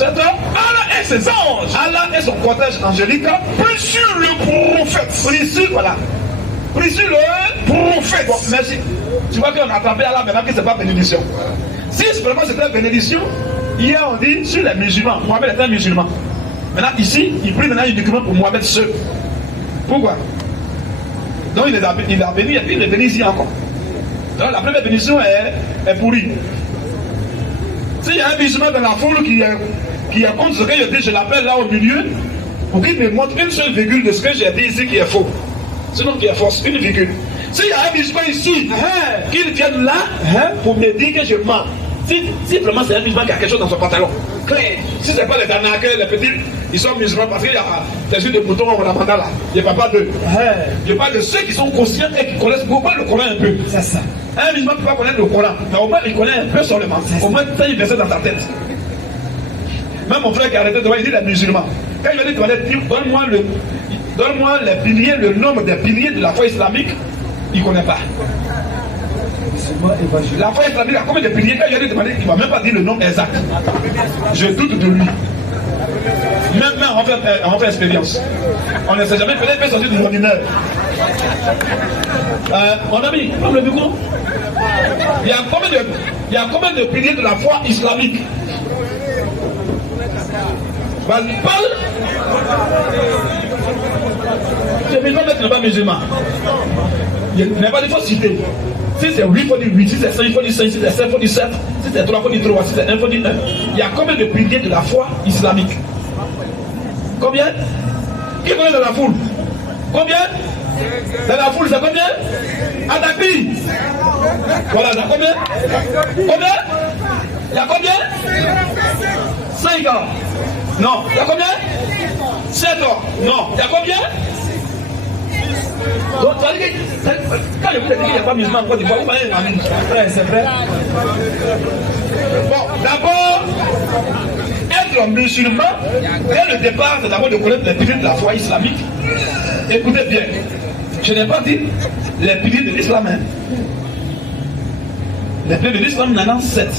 Allah et ses anges. Allah et son cortège angélique. Prie sur le prophète. Prie sur, voilà. Prie sur le prophète. Bon, merci. Tu vois qu'on a attrapé Allah maintenant que ce n'est pas bénédiction. Si vraiment c'était bénédiction, hier on dit sur les musulmans. Mohamed est un musulman. Maintenant ici, il prie maintenant uniquement pour Mohamed seul. Pourquoi? Donc il a béni et puis il est béni ici encore. Donc la première bénédiction est pourrie. S'il y a un musulman dans la foule qui est contre ce que je dis, je l'appelle là au milieu pour qu'il me montre une seule virgule de ce que j'ai dit ici qui est faux. Sinon qui est fausse, une virgule. S'il y a un musulman ici, qu'il vienne là pour me dire que je mens. Si vraiment c'est un musulman qui a quelque chose dans son pantalon, clair. Si c'est pas les arnaqueurs, les petits, ils sont musulmans parce qu'il y a des yeux de mouton au Ramadan là. Je ne parle pas d'eux. Je parle de ceux qui sont conscients et qui connaissent beaucoup le Coran un peu. C'est ça. Un musulman ne peut pas connaître le Coran, mais au moins il connaît un peu seulement. Au moins ça il verset dans sa tête. Même mon frère qui a arrêté de voir, il dit les musulmans. Quand il m'a dit, donne-moi les piliers, le nombre des piliers de la foi islamique, il ne connaît pas. La foi islamique a combien de piliers? Quand je lui ai demandé, il ne m'a même pas dit le nom exact. Je doute de lui. Même on fait expérience. On ne sait jamais, peut-être peut sortir de l'ordinaire. Mon ami, prends le micro. Il y a combien de piliers de la foi islamique? Parle. Ce musulman n'est pas musulman. Il n'est pas de faut citer. Si c'est 8, il faut dire 8. Si c'est 5, il faut dire 5. Si c'est 7, il faut dire 7. Si c'est 3, il faut dire 3. Si c'est 1, il faut dire 1. Il y a combien de piliers de la foi islamique? Combien? Qui connaît dans la foule? Combien? Dans la foule, c'est combien? Attaque-lui. Voilà, il y a combien? Combien? Il y a combien? 5 ans. Non. Il y a combien? 7 ans. Non. Il y a combien? Donc, quand je vous ai dit qu'il n'y a pas musulman en Côte d'Ivoire, vous voyez un ami. C'est vrai. Bon, d'abord, être musulman, dès le départ, c'est d'abord de connaître les piliers de la foi islamique. Écoutez bien, je n'ai pas dit les piliers de l'islam. Les piliers de l'islam, il y en a 7.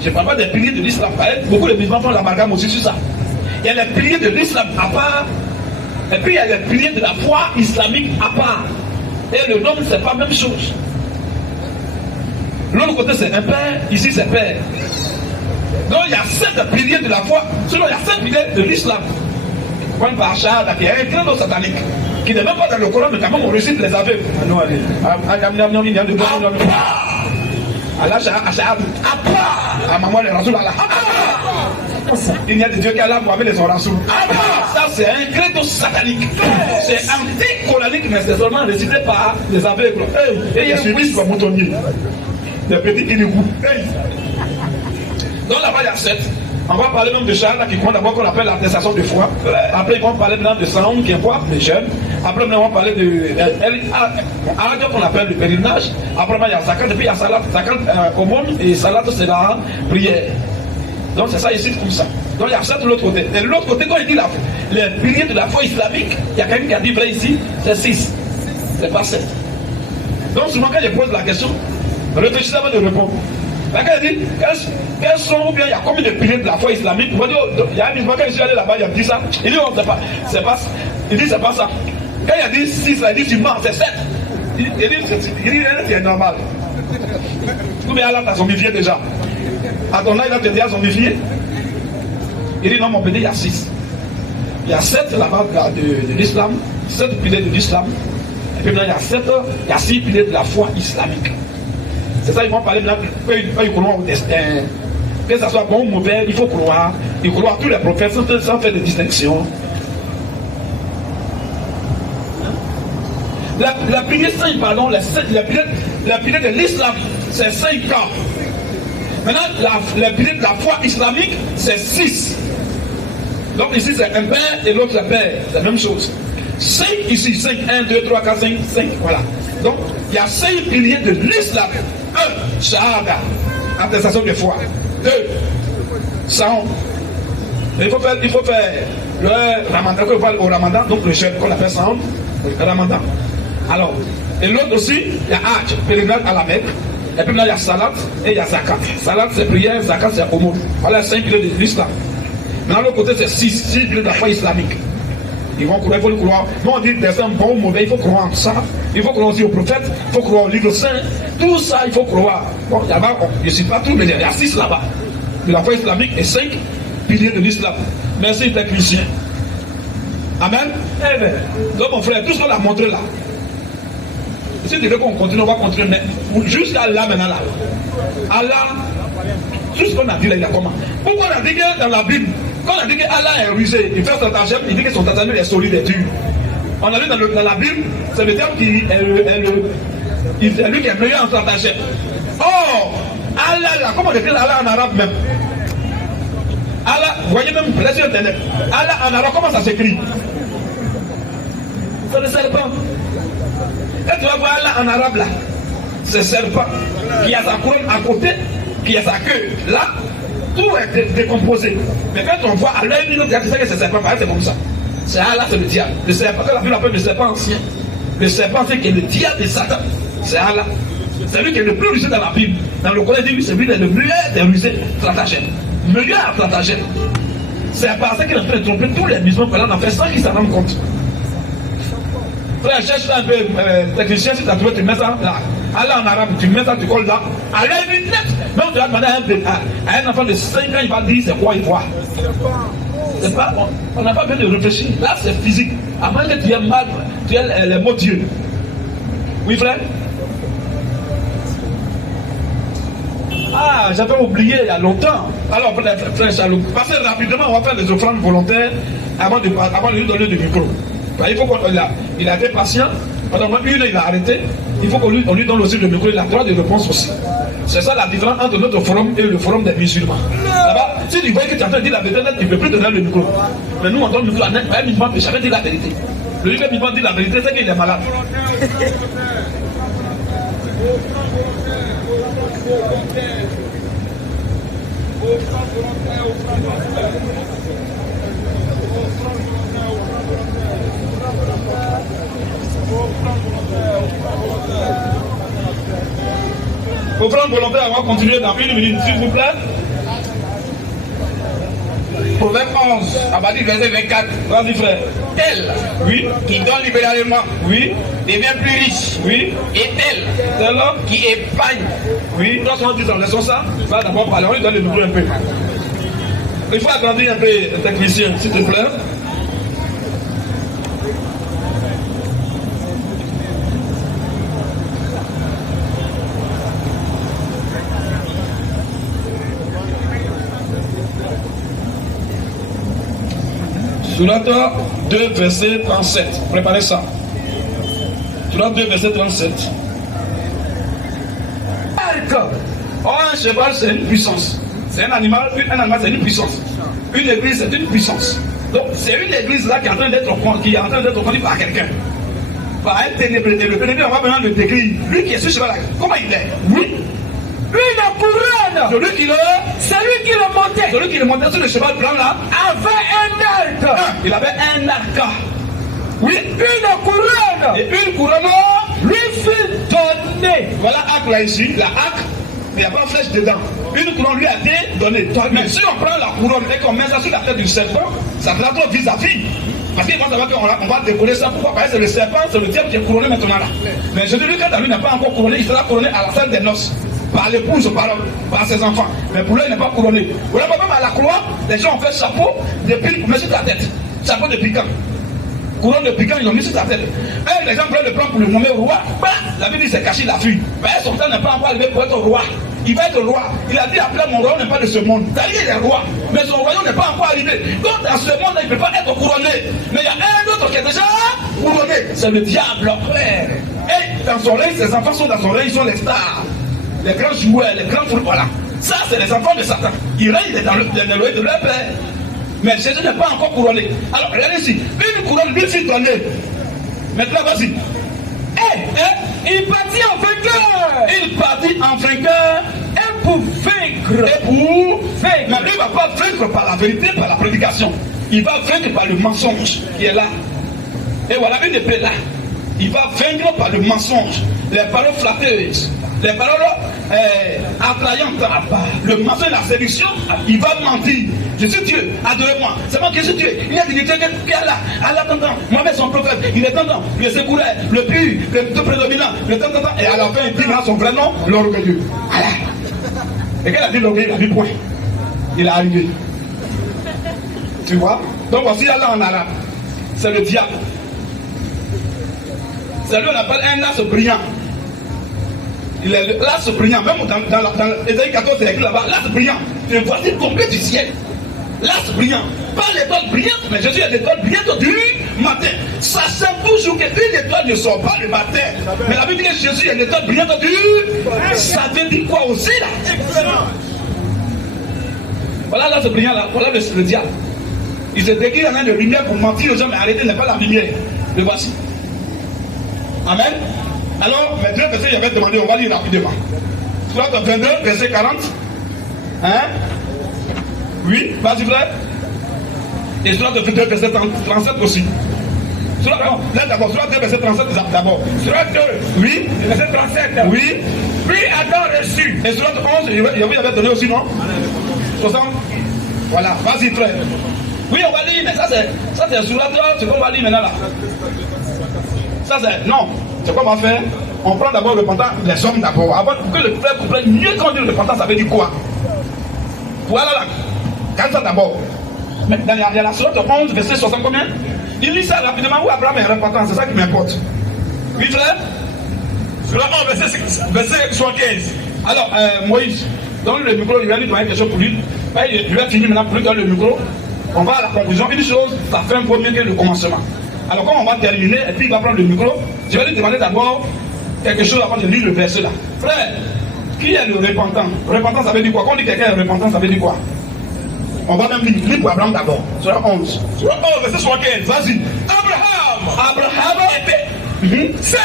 Je ne parle pas des piliers de l'islam. Beaucoup de musulmans font l'amalgame aussi sur ça. Il y a les piliers de l'islam à part. Et puis il y a les piliers de la foi islamique à part. Et le nom, c'est pas la même chose. L'autre côté, c'est un père, ici, c'est père. Donc il y a 7 piliers de la foi. Sinon, il y a 7 piliers de l'islam. Comme par Shahada, qui est un credo satanique, qui n'est même pas dans le Coran, mais quand même on récite les aveugles. Allah Shahada, à maman les Rasoul, Allah. Il n'y a de Dieu qu'Allah pour avec les Rasoul. Ça, c'est un credo satanique. C'est anti-coranique, mais c'est seulement récité par les aveugles. Et il y a suivi sur moutonnier. Les petits Kénigou. Donc là-bas, il y a 7. On va parler même de Shahada qui compte d'abord qu'on appelle l'attestation de foi. Après, ils vont parler maintenant de Saoun qui est quoi? Les jeunes. Après, on va parler de Aradio qu'on appelle le pèlerinage. Après, il y a Zakat et puis il y a Salat. Zakat aumône et Salat, c'est la prière. Donc c'est ça ici comme ça. Donc il y a 7 de l'autre côté. Et de l'autre côté, quand il dit les piliers de la foi islamique, il y a quelqu'un qui a dit vrai ici, c'est 6. C'est pas 7. Donc souvent quand je pose la question, réfléchissez avant de répondre. Là, quand il dit, quels sont, ou bien il y a combien de piliers de la foi islamique? Il y a un musulman, quand je suis allé là-bas, il a dit ça. Il dit, oh, c'est pas ça. Il dit, c'est pas ça. Quand il a dit 6, il dit, tu mens, c'est 7. Il dit, c'est normal. Ou bien Allah t'a zombifié déjà. À ton âge, il a te déjà zombifié. Il dit, non, mon petit, il y a 6. Il y a 7 là-bas de l'islam, 7 piliers de l'islam. Et puis maintenant, il y a 6 piliers de la foi islamique. C'est ça, ils vont parler maintenant, ils croient au destin. Que ce soit bon ou mauvais, il faut croire. Il faut croire tous les prophètes sans faire de distinction. La pilier 5, pardon, la pilier de l'islam, c'est 5 ans. Maintenant, la pilier de la foi islamique, c'est 6. Donc ici, c'est un père et l'autre, c'est père. C'est la même chose. 5 ici, 5, 1, 2, 3, 4, 5, 5, voilà. Donc, il y a 5 piliers de l'islam. 1, Shahada, attestation de foi. 2, Saoun. Il faut faire le Ramadan, qu'on parle au Ramadan, donc le jeûne qu'on appelle Saoun, le Ramadan. Alors, et l'autre aussi, il y a Hajj, pèlerinage à la Mecque. Et puis là, il y a Salat et il y a Zakat. Salat, c'est prière, Zakat, c'est aumône. Voilà 5 piliers de l'islam. Maintenant, l'autre côté, c'est 6 piliers de la foi islamique. Ils vont croire, il faut le croire. Non, on dit des hommes bons ou mauvais, il faut croire en ça. Il faut croire aussi aux prophètes, il faut croire au livre saint. Tout ça, il faut croire. Bon, là-bas, je ne suis pas tout, mais il y a 6 là-bas. De la foi islamique et 5 piliers de l'islam. Merci, technicien. Amen. Eh bien, donc mon frère, tout ce qu'on a montré là. Si tu veux qu'on continue, on va continuer. Mais jusqu'à là, maintenant là. Allah, tout ce qu'on a dit là, il y a comment? Pourquoi on a dit que dans la Bible, quand on a dit qu'Allah est rusé, il fait son stratagème, il dit que son stratagème est solide et dur. On a lu dans la Bible, c'est le terme qui est lui qui est meilleur en stratagème. Oh, Allah là, comment on écrit Allah en arabe même? Allah, vous voyez même, là sur internet, Allah en arabe, comment ça s'écrit? C'est le serpent. Et tu vas voir Allah en arabe là, c'est serpent qui a sa couronne à côté, qui a sa queue là. Tout est décomposé. Mais quand on voit à l'œil nu, on dirait que c'est serpent, c'est comme ça. C'est Allah, c'est le diable. Le serpent, quand la Bible appelle le serpent ancien. Le serpent, c'est que le diable de Satan. C'est Allah. C'est lui qui est le plus rusé dans la Bible. Dans le Coran, il dit c'est lui qui est le meilleur des rusés stratagèmes. Meilleur stratagème. C'est par ça qu'il est en train de tromper tous les musulmans qu'on en fait sans qu'ils s'en rendent compte. Frère, cherche un peu technicien, si tu as trouvé, tu mets ça là. Allah en arabe, tu mets ça, tu colles là. À l'œil net. Donc tu vas demander à un enfant de 5 ans, il va dire c'est quoi il voit. C'est pas, on n'a pas besoin de réfléchir. Là, c'est physique. Avant que tu aies mal, tu aies les mots Dieu. Oui, frère? Ah, j'avais oublié il y a longtemps. Alors, frère Chalou, passez rapidement, on va faire les offrandes volontaires avant de lui donner du micro. Il faut il a été patient. Pendant une heure, il a arrêté. Il faut qu'on lui donne aussi le micro. Il a droit de réponse aussi. C'est ça la différence entre notre forum et le forum des musulmans. Là-bas, si tu vois que tu es en train de dire la vérité, tu ne peux plus donner le micro. Mais nous, on donne le micro à un musulman ne peut jamais dire la vérité. Le livre musulman dit la vérité, c'est qu'il est malade. Offrande volontaire, on va continuer dans 1 minute, s'il vous plaît. Proverbe 11, à partir du verset 24. Vas-y, frère. Tel, Oui. qui donne libéralement, Oui. devient plus riche. Oui. Et tel, C'est là. qui épargne, Oui. Lorsqu'on dit en laissant ça, va d'abord parler, on lui donne le micro un peu. Il faut agrandir un peu le technicien, s'il te plaît. Sourate 2, verset 37. Préparez ça. Sourate 2, verset 37. Un cheval, c'est une puissance. C'est un animal, c'est une puissance. Une église, c'est une puissance. Donc, c'est une église là qui est en train d'être conduite par quelqu'un. Par un ténébreux. Le ténébreux, on va maintenant le décrire. Lui qui est sur ce cheval là, comment il est? Oui. Une couronne. Celui qui le montait. Celui qui le montait sur le cheval blanc là, Avait un arc. il avait un arc. Oui. Une couronne. Et une couronne. Lui fut donnée. Voilà arc là ici, la arc, mais il n'y a pas de flèche dedans. Une couronne lui a été donnée. Mais si on prend la couronne et qu'on met ça sur la tête du serpent, ça sera trop vis-à-vis. Parce qu'il va savoir qu'on va décoller ça. Pourquoi? Parce que c'est le serpent, c'est le diable qui est couronné maintenant là. Mais Jésus, lui, quand lui n'est pas encore couronné, il sera couronné à la salle des noces. Par l'épouse, par ses enfants. Mais pour lui, il n'est pas couronné. Vous voyez, même à la croix, les gens ont fait chapeau de pique pour mettre sur ta tête. Chapeau de piquant. Couronne de piquant, ils ont mis sur ta tête. Et les gens prennent le plan pour le nommer roi. Bah, la Bible dit c'est caché la fuite. Mais son temps n'est pas encore arrivé pour être roi. Il va être roi. Il a dit après mon royaume n'est pas de ce monde. C'est-à-dire il est roi. Mais son royaume n'est pas encore arrivé. Donc dans ce monde-là, il ne peut pas être couronné. Mais il y a un autre qui est déjà couronné. C'est le diable. Et dans son règne, ses enfants sont dans son règne, ils sont les stars. Les grands joueurs, les grands footballeurs. Voilà. Ça, c'est les enfants de Satan. Ils règnent dans le loyer de leur père. Mais Jésus n'est pas encore couronné. Alors, regardez ici. Une couronne lui fut donnée. Maintenant, vas-y. Il partit en vainqueur. Il partit en vainqueur. Et pour vaincre. Et pour vaincre. Mais lui ne va pas vaincre par la vérité, par la prédication. Il va vaincre par le mensonge qui est là. Et voilà une épée là. Il va vaincre par le mensonge. Les paroles flatteuses. Les paroles attrayantes, le mensonge, la séduction, il va mentir. Je suis Dieu, adorez-moi. C'est moi qui suis Dieu. Il y a des dieux qui est là. Allah t'entend. Moi-même son prophète. Il est tentant. Le secouret, le pur, le tout prédominant, le temps. Et à la fin, il dira son vrai nom, l'orgueilleux. Allah. Et quand il a dit l'orgueilleux, il a dit point. Il est arrivé. Tu vois? Donc voici Allah en arabe. C'est le diable. C'est lui on appelle un as brillant. Il est l'as brillant, même dans Ésaïe 14, c'est écrit là-bas, l'as brillant. Et voici tombé du ciel. L'as brillant. Pas l'étoile brillante, mais Jésus est l'étoile brillante du matin. Ça sert toujours qu'une étoile ne sort pas le matin. Mais la Bible dit que Jésus est l'étoile brillante du. Ça veut dire quoi aussi là? Voilà l'as brillant là, voilà le diable. Il se décrit en un de lumière pour mentir aux gens, mais arrêtez, n'est pas la lumière. Le voici. Amen. Alors, mes deux versets, j'avais demandé, on va lire rapidement. Sourate 22, verset 40. Hein? Oui, vas-y frère. Et Sourate 22, verset 37 aussi. Là d'abord, Surat 2, verset 37 d'abord. Surat 2, Oui. verset 37. Oui. Puis Adam reçut. Et Surat 11, il avait donné aussi, non 60. Voilà, vas-y frère. Oui, on va lire, mais ça c'est Surat 2, c'est quoi on va lire maintenant là. Ça c'est, non, c'est quoi on va faire? On prend d'abord le repentant, les hommes d'abord, avant que le frère comprenne mieux quand on dit le repentant, ça veut dire quoi? Voilà là, quand ça d'abord. Mais il y a la Surat 11, verset 60 combien? Il lit ça rapidement où Abraham est repentant, c'est ça qui m'importe. Oui frère? Surat 11, verset 75. Alors, Moïse, donne le micro, il va lui demander quelque chose pour lui. Il va finir maintenant pour lui donner le micro. On va à la conclusion. Une chose, ça fait un peu mieux que le commencement. Alors, quand on va terminer, et puis il va prendre le micro, je vais lui demander d'abord quelque chose avant de lire le verset là. Frère, qui est le repentant? Repentant, ça veut dire quoi? Quand on dit quelqu'un est repentant, ça veut dire quoi? On va même lire pour Abraham d'abord. Surat 11. Surat 11, verset 75. Vas-y. Abraham était 7.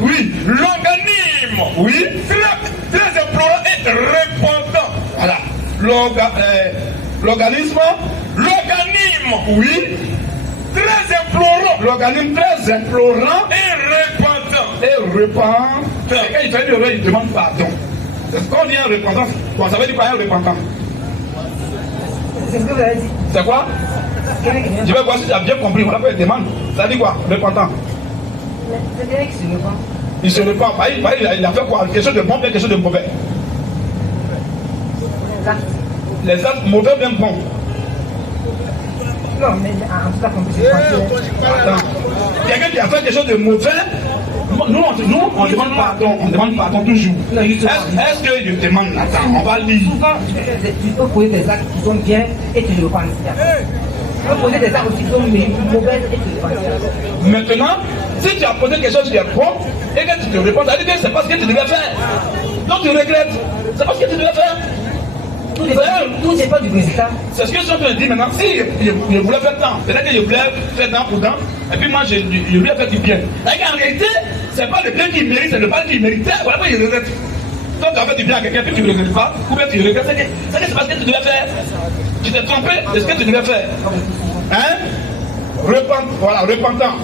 Oui. L'organisme. Oui. Très implorant et repentant. Voilà. L'organisme. Oui. Très implorant. L'organisme très implorant Et repentant. et repent. Et quand il fait une erreur, il demande pardon. C'est ce qu'on dit un repentant. Bon, ça veut dire quoi un repentant? C'est ce que vous avez dit. C'est quoi? Je vais voir si tu as bien compris. Voilà pourquoi il demande. Ça dit quoi? Repentant. C'est bien qu'il se repent. Il se repent. Il a fait quoi? Quelque chose de bon, quelque chose de mauvais. Là. Les actes mauvais, bien bons. Non, mais en tout cas, comme c'est Attends. Quelqu'un qui a fait quelque chose de mauvais, nous on demande pardon. On demande pardon toujours. Est-ce qu'il te demande? Attends, on va lire. souvent, tu peux poser des actes qui sont bien et tu le repens. Tu peux poser des actes aussi qui sont mauvais et tu le repens. Maintenant, si tu as posé quelque chose qui est bon et que tu te réponds, ça veut dire que c'est pas ce que tu devais faire. Donc tu regrettes. C'est pas ce que tu devais faire. Tout dépend du résultat. C'est ce que je suis en train de dire maintenant. Si je voulais faire tant, peut-être que je voulais faire tant pour tant, et puis moi je voulais faire du bien. Et en réalité, c'est pas le bien qui mérite, c'est le mal qui méritait. Voilà pourquoi il regrette. Quand tu as fait du bien à quelqu'un, puis tu ne regrettes pas, ou bien tu regrettes, c'est que c'est pas ce que tu devais faire. Tu t'es trompé de ce que tu devais faire. Hein? Voilà, repentant.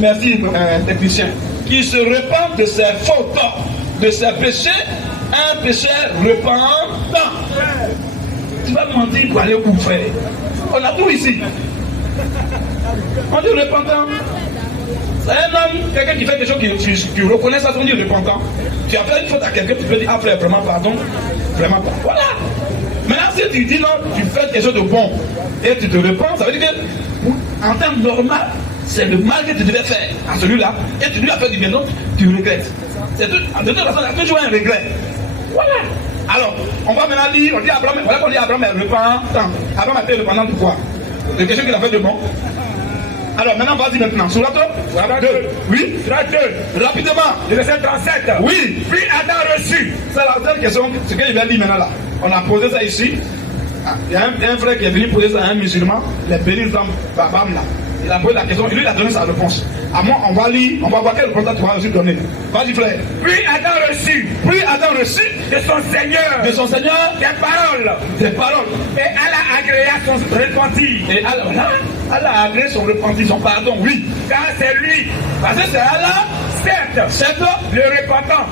Merci, technicien. Qui se repent de ses fautes, de ses péchés, un péché repentant. Tu vas mentir pour aller où, frère? On a tout ici. On dit repentant. C'est un homme, quelqu'un qui fait quelque chose qui reconnaît ça, on dit repentant. Tu as fait une faute à quelqu'un, tu peux dire, ah frère, vraiment pardon. Vraiment pardon. Voilà. Maintenant, si tu dis non, tu fais quelque chose de bon et tu te repens, ça veut dire que, en termes normal, c'est le mal que tu devais faire à celui-là et tu lui as fait du bien, donc tu regrettes. C'est tout, de toute façon, il y a toujours un regret. Voilà. Alors, on va maintenant lire, on dit Abraham, voilà qu'on dit Abraham est repentant. Abraham a été repentant de quoi? De quelque chose qu'il a fait de bon. Alors maintenant, vas-y maintenant. Surat 2. Oui. Surat 2. Rapidement. Le verset 37. Oui. Puis Adam reçut. C'est la seule question, ce qu'il va dire maintenant là. On a posé ça ici. Il y a un frère qui est venu poser ça à un musulman, les bénis Babam là. Il a posé la question, lui il a donné sa réponse. À moi, on va lire, on va voir quelle réponse tu vas aussi donner. Vas-y frère. Puis Adam reçut. Puis Adam reçut De son Seigneur. de son Seigneur Des paroles. des paroles. Et Allah agréa son repentir. Et alors là, Allah a agréé son repentir, son pardon, oui. Car c'est lui. Parce que c'est Allah, Certes. Le repentant.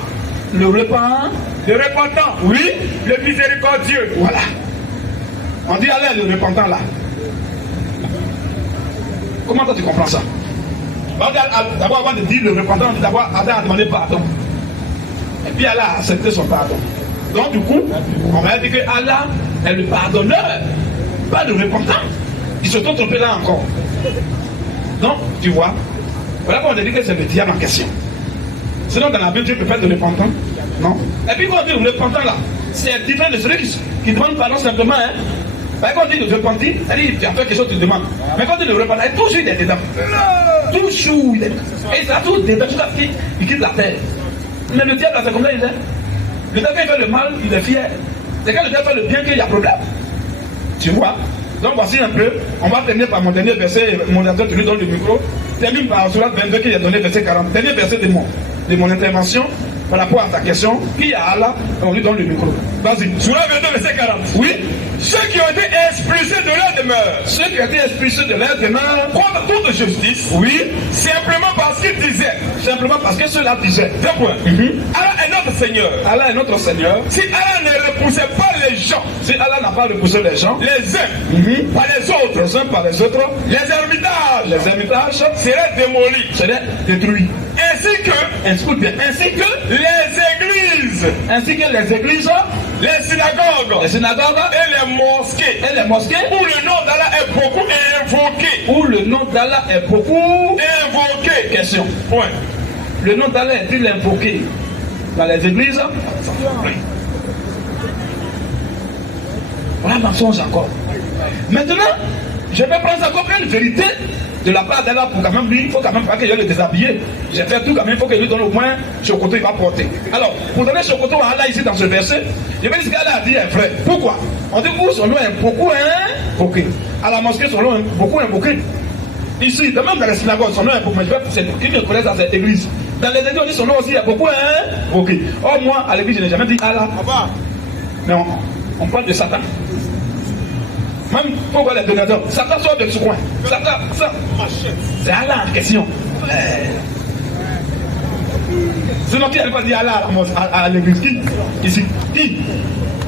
le repentant, Le repentant. oui, Le miséricordieux. voilà. On dit Allah le repentant là. Comment toi tu comprends ça? D'abord, avant de dire le repentant, on dit d'abord Allah a demandé pardon. Et puis Allah a accepté son pardon. Donc du coup, on va dire que Allah est le pardonneur, pas le repentant. Ils se sont trompés là encore. Donc, tu vois, voilà qu'on a dit que c'est le diable en question. Sinon, dans la Bible, Dieu peut faire de repentant. Non. Et puis, quand on dit le repentant là, c'est différent de celui qui demande pardon simplement. Hein. Quand on dit le repentir, c'est-à-dire tu as fait quelque chose, tu demandes. Mais quand on dit le repentant, toujours il est dedans. Toujours il est dedans. Et ça toujours dedans, jusqu'à ce qu'il quitte la terre. Mais le diable, c'est comme ça, il est. Le diable, quand il fait le mal, il est fier. C'est quand le diable fait le bien qu'il y a problème. Tu vois? Donc voici un peu, on va terminer par mon dernier verset, mon directeur tu lui donne le micro. Termine par Surat 22 qui a donné verset 40. Dernier verset de mon intervention. par rapport à ta question, qui est Allah, on lui donne le micro. Vas-y. Surah 22, verset 40. Oui. Ceux qui ont été expulsés de leur demeure, Ceux qui ont été expulsés de leur demeure, contre toute justice, oui, simplement parce qu'ils disaient, simplement parce que ceux-là disaient. deux points, Allah est notre Seigneur. Allah est notre Seigneur. Si Allah ne repoussait pas les gens, Si Allah n'a pas repoussé les gens, les uns par les autres, les uns par les autres, les ermitages les ermitages seraient démolis. seraient détruits. Ainsi que Écoute bien, ainsi que les églises, les églises, les synagogues les synagogues et les mosquées, et les mosquées, où le nom d'Allah est beaucoup invoqué. où le nom d'Allah est beaucoup. Invoqué. Question. Point. Le nom d'Allah est-il invoqué dans les églises? Oui. Voilà mensonge encore. Maintenant, je vais prendre encore une vérité de la part d'Allah pour quand même lui, il faut quand même pas que je le déshabille. J'ai fait tout quand même, il faut que lui donne au moins chocoto, il va porter. Alors, pour donner chocoto à Allah ici dans ce verset, je vais dire ce qu'Allah a dit est vrai. Pourquoi? On dit où son nom est beaucoup invoqué. À la mosquée, son nom est beaucoup invoqué. Ici, même dans les synagogues, son nom est beaucoup invoqué. Qui me connaît dans cette église? Dans les églises, on dit son nom aussi est beaucoup invoqué. Or, moi, à l'église, je n'ai jamais dit Allah. Mais on parle de Satan. Même pour voir les donateurs, Satan sort de ce coin. Satan, ça, c'est Allah en question. Sinon, qui n'allait pas dire Allah à l'église? Qui? Ici. Qui?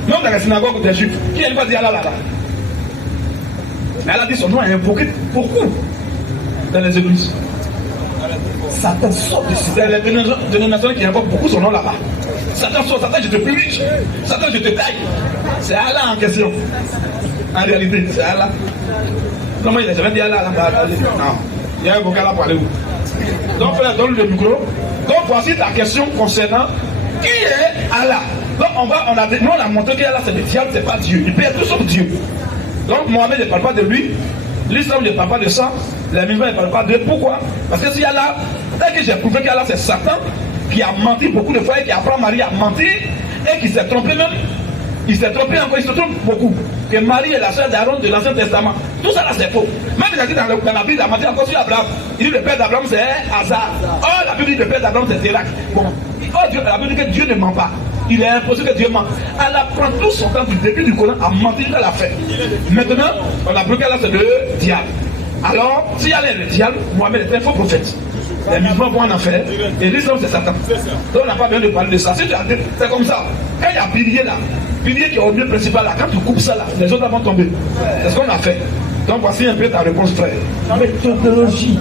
Même dans les synagogues des Juifs, qui n'allait pas dire Allah là-bas? Mais Allah dit son nom est invoqué beaucoup dans les églises. Satan sort de ce. C'est les dénominations qui invoquent beaucoup son nom là-bas. Satan sort, Satan je te purge, Satan je te taille. C'est Allah en question. En réalité, c'est Allah. Non, moi, il n'a jamais dit Allah là-bas. Non. Il y a un vocal là pour aller où? Donc, frère, donne le micro. Donc, voici ta question concernant qui est Allah. Donc, nous, on a montré qu'Allah, c'est le diable, c'est pas Dieu. Il peut être tout sauf Dieu. Donc, Mohamed ne parle pas de lui. L'islam ne parle pas de ça. Les musulmans ne parlent pas d'eux. Pourquoi? Parce que si Allah, dès que j'ai prouvé qu'Allah, c'est Satan, qui a menti beaucoup de fois et qui apprend Marie à mentir, et qui s'est trompé même. Il s'est trompé encore, il se trompe beaucoup. Que Marie est la sœur d'Aaron de l'Ancien Testament. Tout ça là c'est faux. Même il a dit dans la Bible, il a menti encore sur Abraham. Il dit le père d'Abraham c'est Hazar. Oh, la Bible dit le père d'Abraham c'est Térac. Bon. Oh, Dieu, la Bible dit que Dieu ne ment pas. Il est impossible que Dieu ment. Elle prend tout son temps du début du Coran à mentir qu'elle a fait. Maintenant, on a pris qu'elle c'est le diable. Alors, si elle est le diable, Mohamed est un faux prophète. Les musulmans vont en enfer et l'islam c'est Satan. Donc on n'a pas besoin de parler de ça. Si tu as dit, c'est comme ça. Quand il y a pilier là, pilier qui est au milieu principal là, quand tu coupes ça là, les autres vont tomber. C'est ce qu'on a fait. Donc voici un peu ta réponse, frère. Méthodologie.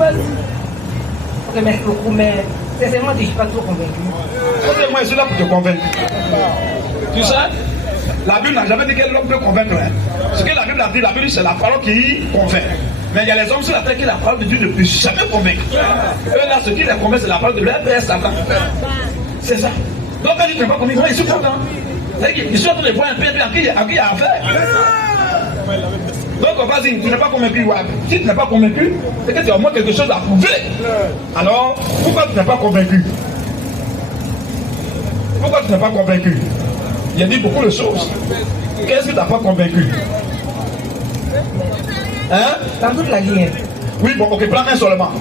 Ok, merci beaucoup, mais sincèrement, je ne suis pas trop convaincu. Ok, moi je suis là pour te convaincre. Tu sais, la Bible n'a jamais dit quel homme peut convaincre. Hein. Ce que la Bible a dit, la Bible c'est la parole qui convainc. Mais il y a les hommes sur la terre qui la parole de Dieu ne peut jamais convaincre. Eux là, ce qui les convainc, c'est la parole de leur père Satan. C'est ça. Donc quand tu ne peux pas convaincre, ils sont contents. Ils sont en train de voir un père à qui il y a affaire. Donc on va dire, tu n'es pas convaincu. Ouais. Si tu n'es pas convaincu, c'est que tu as au moins quelque chose à prouver. Alors, pourquoi tu n'es pas convaincu? Pourquoi tu n'es pas convaincu? Il a dit beaucoup de choses. Qu'est-ce que tu n'as pas convaincu? Hein? Dans toute la ligne. Oui, bon, ok, prends un seulement.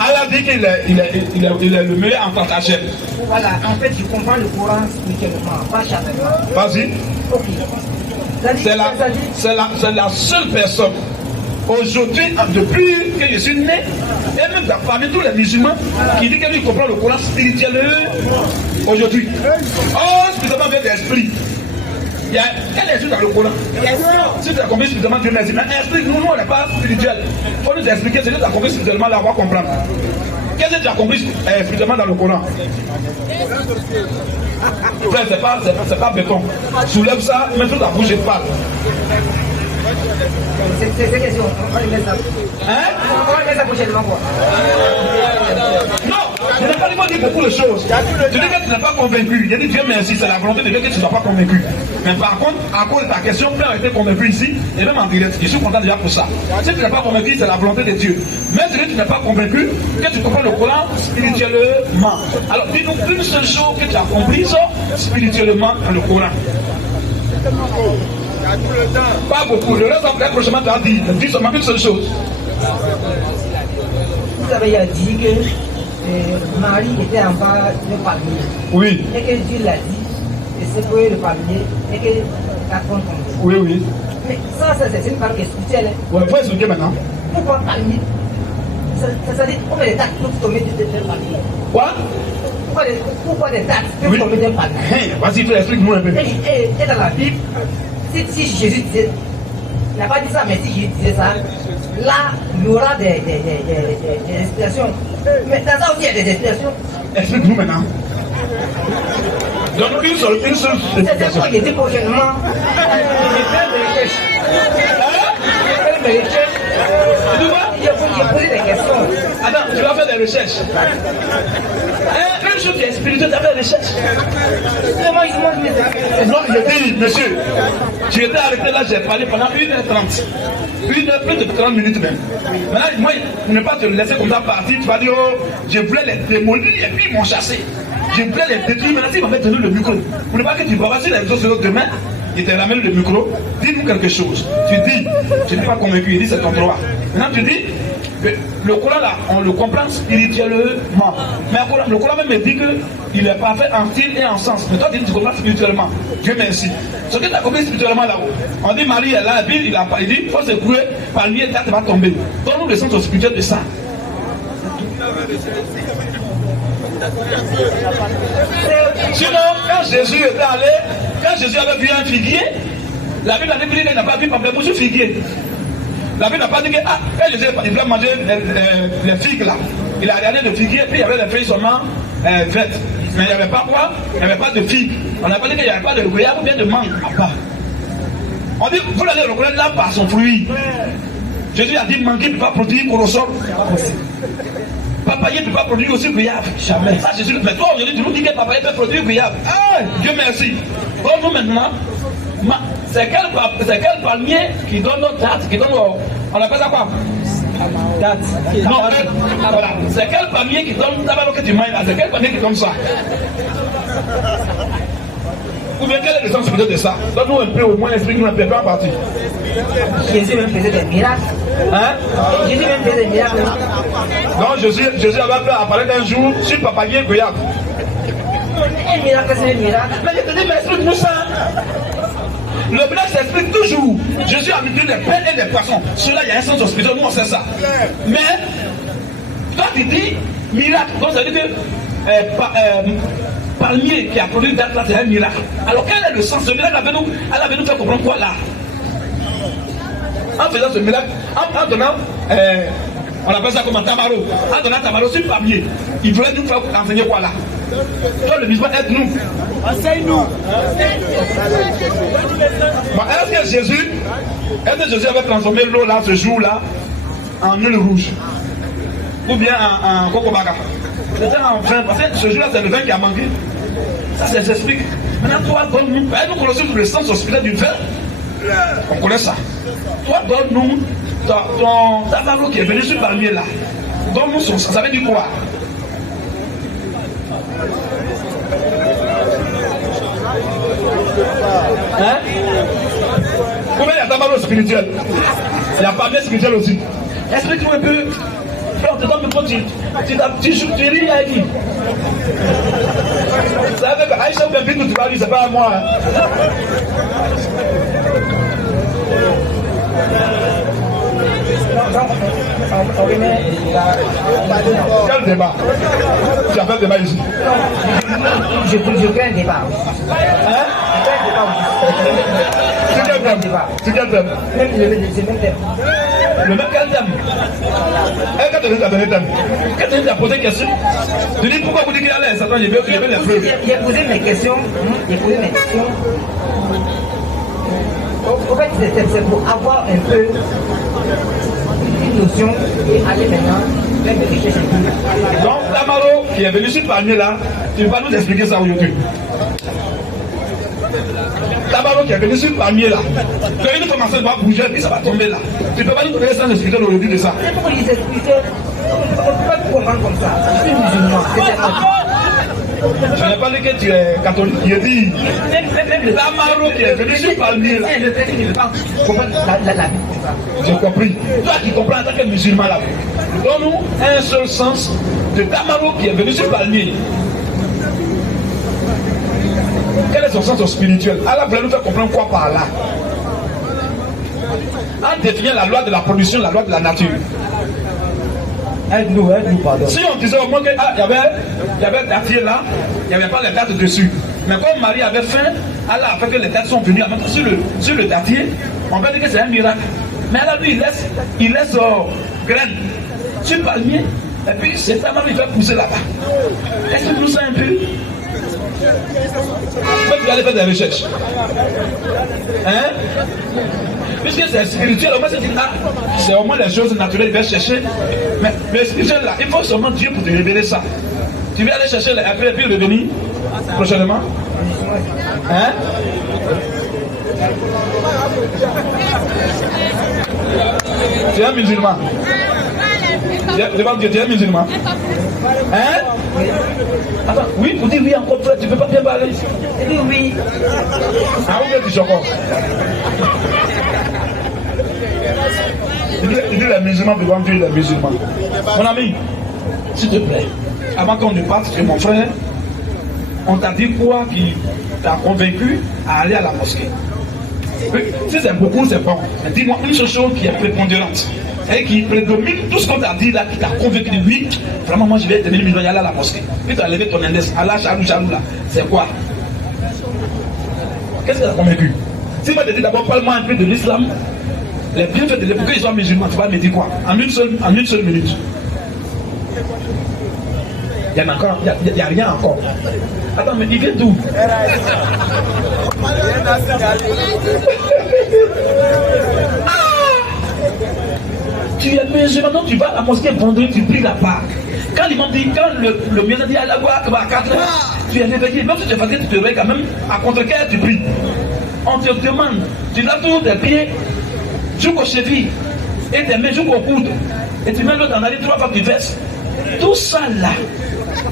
Allah dit qu'il est le meilleur en stratagème. Voilà, en fait, je comprends le Coran spirituellement, pas charnellement. Vas-y. Ok. C'est la seule personne aujourd'hui, depuis que je suis né, et même parmi tous les musulmans, qui dit qu'il comprend le Coran spirituel aujourd'hui. Oh, spirituellement, avec l'esprit. Il y a quel esprit dans le Coran? Si tu as compris spirituellement, Dieu merci. Mais esprit, nous, on n'est pas spirituel. Il faut nous expliquer ce que tu as compris spirituellement, là, on va comprendre. Qu'est-ce que tu as compris spirituellement dans le Coran? Frère, c'est pas béton. Soulève ça, mets sur ta bouche et parle. C'est question, on va lui mettre ça. Hein? On va lui mettre ça prochainement, quoi. Non, je n'ai pas dit beaucoup de choses. Tu dis que tu n'es pas convaincu. Il a dit Dieu merci, c'est la volonté de Dieu que tu ne sois pas convaincu. Mais par contre, à cause de ta question, Père a été convaincu ici, et même en direct. Je suis content déjà pour ça. Si tu n'es pas convaincu, c'est la volonté de Dieu. Mais si tu n'es pas convaincu, que tu comprends le Coran spirituellement. Alors dis-nous une seule chose que tu as comprise spirituellement dans le Coran. Pas beaucoup. Le reste, après, prochainement, tu as dit. Dis seulement une seule chose. Vous avez dit que Marie était en bas du palmier. Oui. Et que Dieu l'a dit, et c'est pour le palmier, et que la tombe tombe. Oui, oui. Mais ça, c'est une parole spirituelle. Ouais, faut expliquer maintenant. Pourquoi palmier? Ça dit, pourquoi les dates peuvent tomber d'un palmier? Quoi? Pourquoi les dates peuvent tomber d'un palmier? Vas-y, explique-moi un peu. Et dans la Bible, si Jésus disait, il n'a pas dit ça, mais si Jésus disait ça, là, il y aura des explications. Mais dans ça aussi, il y a des explications. Explique-nous maintenant. Donne-nous une seule C'est pourquoi il était prochainement. J'ai posé des questions. Attends, tu vas faire des recherches. Une chose qui est spirituelle, tu vas faire des recherches. Non, j'ai dit, monsieur, tu étais arrêté là, j'ai parlé pendant 1h30. Plus de 30 minutes même. Maintenant, moi, ne pas te laisser comme ça partir, tu vas dire, oh, je voulais les démolir et puis ils m'ont chassé. Je voulais les détruire, maintenant, ils m'avaient donné le micro. Pour ne pas que tu vas passer les réseaux sociaux demain, il te ramène le micro, dis-nous quelque chose. Tu dis, je n'ai pas convaincu, il dit c'est ton droit. Maintenant, tu dis, le Coran là, on le comprend spirituellement. Mais le Coran même me dit qu'il est parfait en style et en sens. Mais toi, tu dis que tu comprends spirituellement. Dieu merci. Ce que tu as compris spirituellement là-haut, on dit Marie est là, il dit, il faut se courir, palmier, tu vas tomber. Donne-nous le sens spirituel de ça. Sinon, quand Jésus était allé, quand Jésus avait vu un figuier, la Bible a dit qu'il n'a pas vu pamplemousse ou figuier. La Bible n'a pas dit que Jésus il voulait manger les figues là. Il a regardé le figuier, puis il y avait les feuilles seulement vertes. Mais il n'y avait pas quoi? Il n'y avait pas de figues. On n'a pas dit qu'il n'y avait pas de goyave ou bien de mangue à part. On dit, vous allez reconnaître là par son fruit. Jésus a dit, manguer ne peut pas produire corosol. C'est pas possible. Papayer ne peut pas produire aussi goyave. Jamais. Ça, Jésus. Mais toi, aujourd'hui, tu nous dis que papayer peut produire goyave. Ah, Dieu merci. Bon, nous maintenant, c'est quel palmier qui donne notre date, qui donne, on appelle ça quoi? Date. Non, voilà. C'est quel palmier qui donne d'abord que tu manges là? C'est quel palmier qui donne ça? Ou bien quel est le sens de ça? Donne-nous un peu, au moins explique-nous un peu, pas partir. Jésus même faisait des miracles. Hein? Jésus même faisait des miracles. Non, Jésus avait apparaître un jour sur papayer goyave. Un miracle, c'est un miracle. Mais je te dis, mais explique-nous ça. Le miracle s'explique toujours. Jésus a mis des pains et des poissons. Cela, il y a un sens spirituel, nous on sait ça. Mais, toi tu dis miracle. Donc ça veut dire que palmier qui a produit date là, c'est un miracle. Alors quel est le sens? Ce miracle elle avait nous fait comprendre quoi là? En faisant ce miracle, en donnant, on appelle ça comme un tamaro. En donnant un tamaro sur palmier, il voulait nous faire enseigner quoi là? Toi le musulman, aide-nous. Enseigne-nous. Bon, est-ce que Jésus avait transformé l'eau là, ce jour-là, en huile rouge? Ou bien en cocobaga? C'était en vin, parce que ce jour-là, c'est le vin qui a manqué. Ça s'explique. Maintenant, toi, donne-nous. Nous connaissons le sens spirituel du vin. On connaît ça. Toi, donne-nous ta parole qui est venue sur le palmier là. Donne-nous son sens. Ça veut dire quoi? Hein? Combien il y a tabac spirituel? Il y a palmier spirituel aussi. Explique-nous un peu. On te donne le mot, tu ris à qui? Ça veut dire que Aïcha ou bien Bintou, tu vas dire, c'est pas à moi. Quel débat? Tu as fait le débat ici? Je fais un débat. Hein? C'est quel thème? C'est quel thème? Le même thème. Le même quel thème? Quand tu as donné thème, quand tu as posé question, tu dis pourquoi vous dites qu'il y a l'air, Satan, il veut les preuves. J'ai posé mes questions. En fait, c'est pour avoir un peu une notion et aller maintenant faire des recherches un peu. Donc, Tamaro qui est venu sur le palmier là, tu vas nous expliquer ça aujourd'hui. Tamaro qui est venu sur le palmier là, quand il commence à bouger, puis ça va tomber là. Tu ne peux pas nous donner ça expliquer aujourd'hui de ça. C'est pourquoi il s'explique. On ne peut pas tout comprendre comme ça. Je suis musulman. Je n'ai pas dit que tu es catholique. Il dit Tamaro qui est venu sur le palmier là. Je ne veux pas comprendre la vie comme ça. J'ai compris. Toi qui comprends en tant que musulman là. Donne-nous un seul sens de Damaro qui est venu sur Palmier. Quel est son sens spirituel? Allah voulait nous faire comprendre quoi par là? En définissant la loi de la production, la loi de la nature. Aide-nous, pardon. Si on disait au moins qu'il y avait datier là, il n'y avait pas les dates dessus. Mais comme Marie avait faim, Allah a fait que les dates sont venues à mettre sur le datier. On va dire que c'est un miracle. Mais Allah, lui, il laisse graines sur le palmier. Et puis c'est ta maman qui va pousser là-bas. Explique-nous ça un peu. Pourquoi tu vas aller faire des recherches? Hein? Puisque c'est spirituel, au moins c'est au moins les choses naturelles, il va chercher. Mais spirituel là, il faut seulement Dieu pour te révéler ça. Tu vas aller chercher après et puis revenir prochainement. Hein? Tu es un musulman. Je pense que tu es un musulman. Hein? Attends, oui, vous dites oui encore frère, tu ne peux pas bien parler. Il dit oui. Ah, où est-ce que tu encore? Il dit les musulmans devant Dieu, les musulmans. Mon ami, s'il te plaît, avant qu'on ne parte, mon frère, on t'a dit quoi qui t'a convaincu à aller à la mosquée? Si c'est beaucoup, c'est bon. Mais dis-moi une seule chose qui est prépondérante et qui prédomine tout ce qu'on t'a dit là, qui t'a convaincu de oui, vraiment moi je vais tenir une aller à la mosquée. Puis tu as levé ton index, Allah, chalou, chalou là. C'est quoi? Qu'est-ce qui t'a convaincu? Si moi je te dis d'abord, parle-moi un peu de l'islam, les bienfaits de pour qu'ils soient musulmans, tu vas me dire quoi? En une seule minute. Il y en a encore, il n'y a rien encore. Attends, mais il vient d'où? Tu es musulman, maintenant tu vas à la mosquée vendredi, tu pries là-bas. Quand l'imam dit, quand le muezzin dit Allah à 4 heures, tu es réveillé. Même si tu es fatigué, tu te réveilles quand même. À contre-cœur, tu pries. On te demande, tu laves toujours tes pieds jusqu'aux chevilles et tes mains jusqu'au coude. Et tu mets l'autre dans la ligne 3 fois, tu verses. Tout ça là.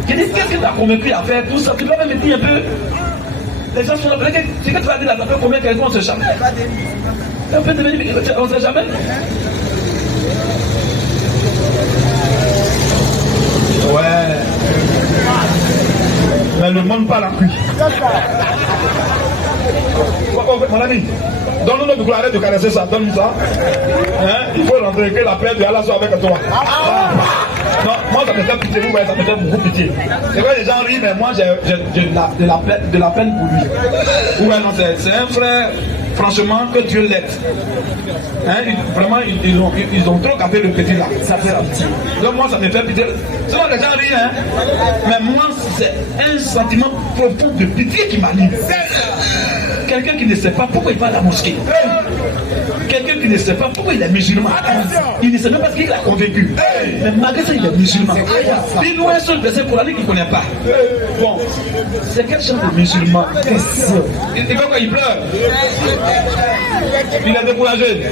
Je dis, qu'est-ce que tu as convaincu à faire tout ça? Tu dois même me dire un peu. Les gens sont là. C'est que tu vas dire là, ça fait combien quelqu'un on ne sait jamais. On peut devenir, on ne sait jamais. Ouais. Mais le monde parle en cuit. Mon ami, donne-nous notre gloire, arrête de caresser ça, donne-nous ça. Hein? Il faut rentrer, que la paix de Allah soit avec toi. Non, moi ça me fait pitié, vous voyez, ça me fait beaucoup pitié. C'est vrai, les gens rient, mais moi j'ai de la peine pour lui. Ouais, non, c'est un frère, franchement, que Dieu l'aide. Hein? Vraiment, ils ont trop capté le petit là. Ça fait pitié. Donc moi ça me fait pitié. Souvent les gens rient, hein? Mais moi c'est un sentiment profond de pitié qui m'anime. Quelqu'un qui ne sait pas pourquoi il va à la mosquée. Quelqu'un qui ne sait pas pourquoi il est musulman. Il ne sait même pas ce qu'il a convaincu. Mais malgré ça, il est musulman. Il loin un seul verset coranique qu'il ne connaît pas. Bon, c'est quel genre de musulman? Il va quand il pleure. Il est découragé.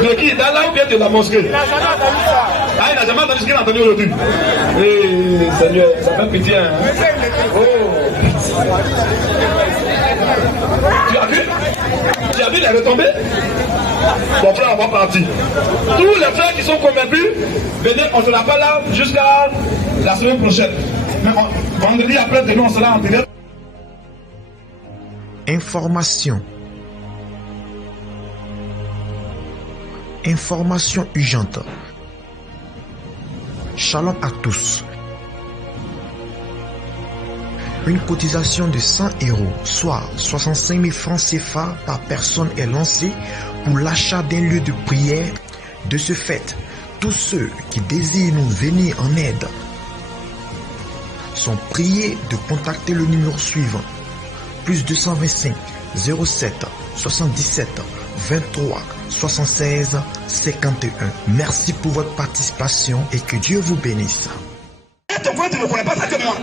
De qui? D'Allah ou bien de la mosquée? Ah, il n'a jamais entendu ce qu'il a entendu aujourd'hui. Eh, Seigneur, ça fait pitié. Hein? Oh. Tu as vu les retombées? Mon frère, on va partir. Tous les frères qui sont convaincus, venez, on sera pas là jusqu'à la semaine prochaine. Mais vendredi après, demain, on sera en direct. Information. Information urgente. Shalom à tous. Une cotisation de 100 €, soit 65 000 francs CFA par personne est lancée pour l'achat d'un lieu de prière. De ce fait, tous ceux qui désirent nous venir en aide sont priés de contacter le numéro suivant: plus 225 07 77 23 76 51. Merci pour votre participation et que Dieu vous bénisse. Tu ne connais pas ça que moi.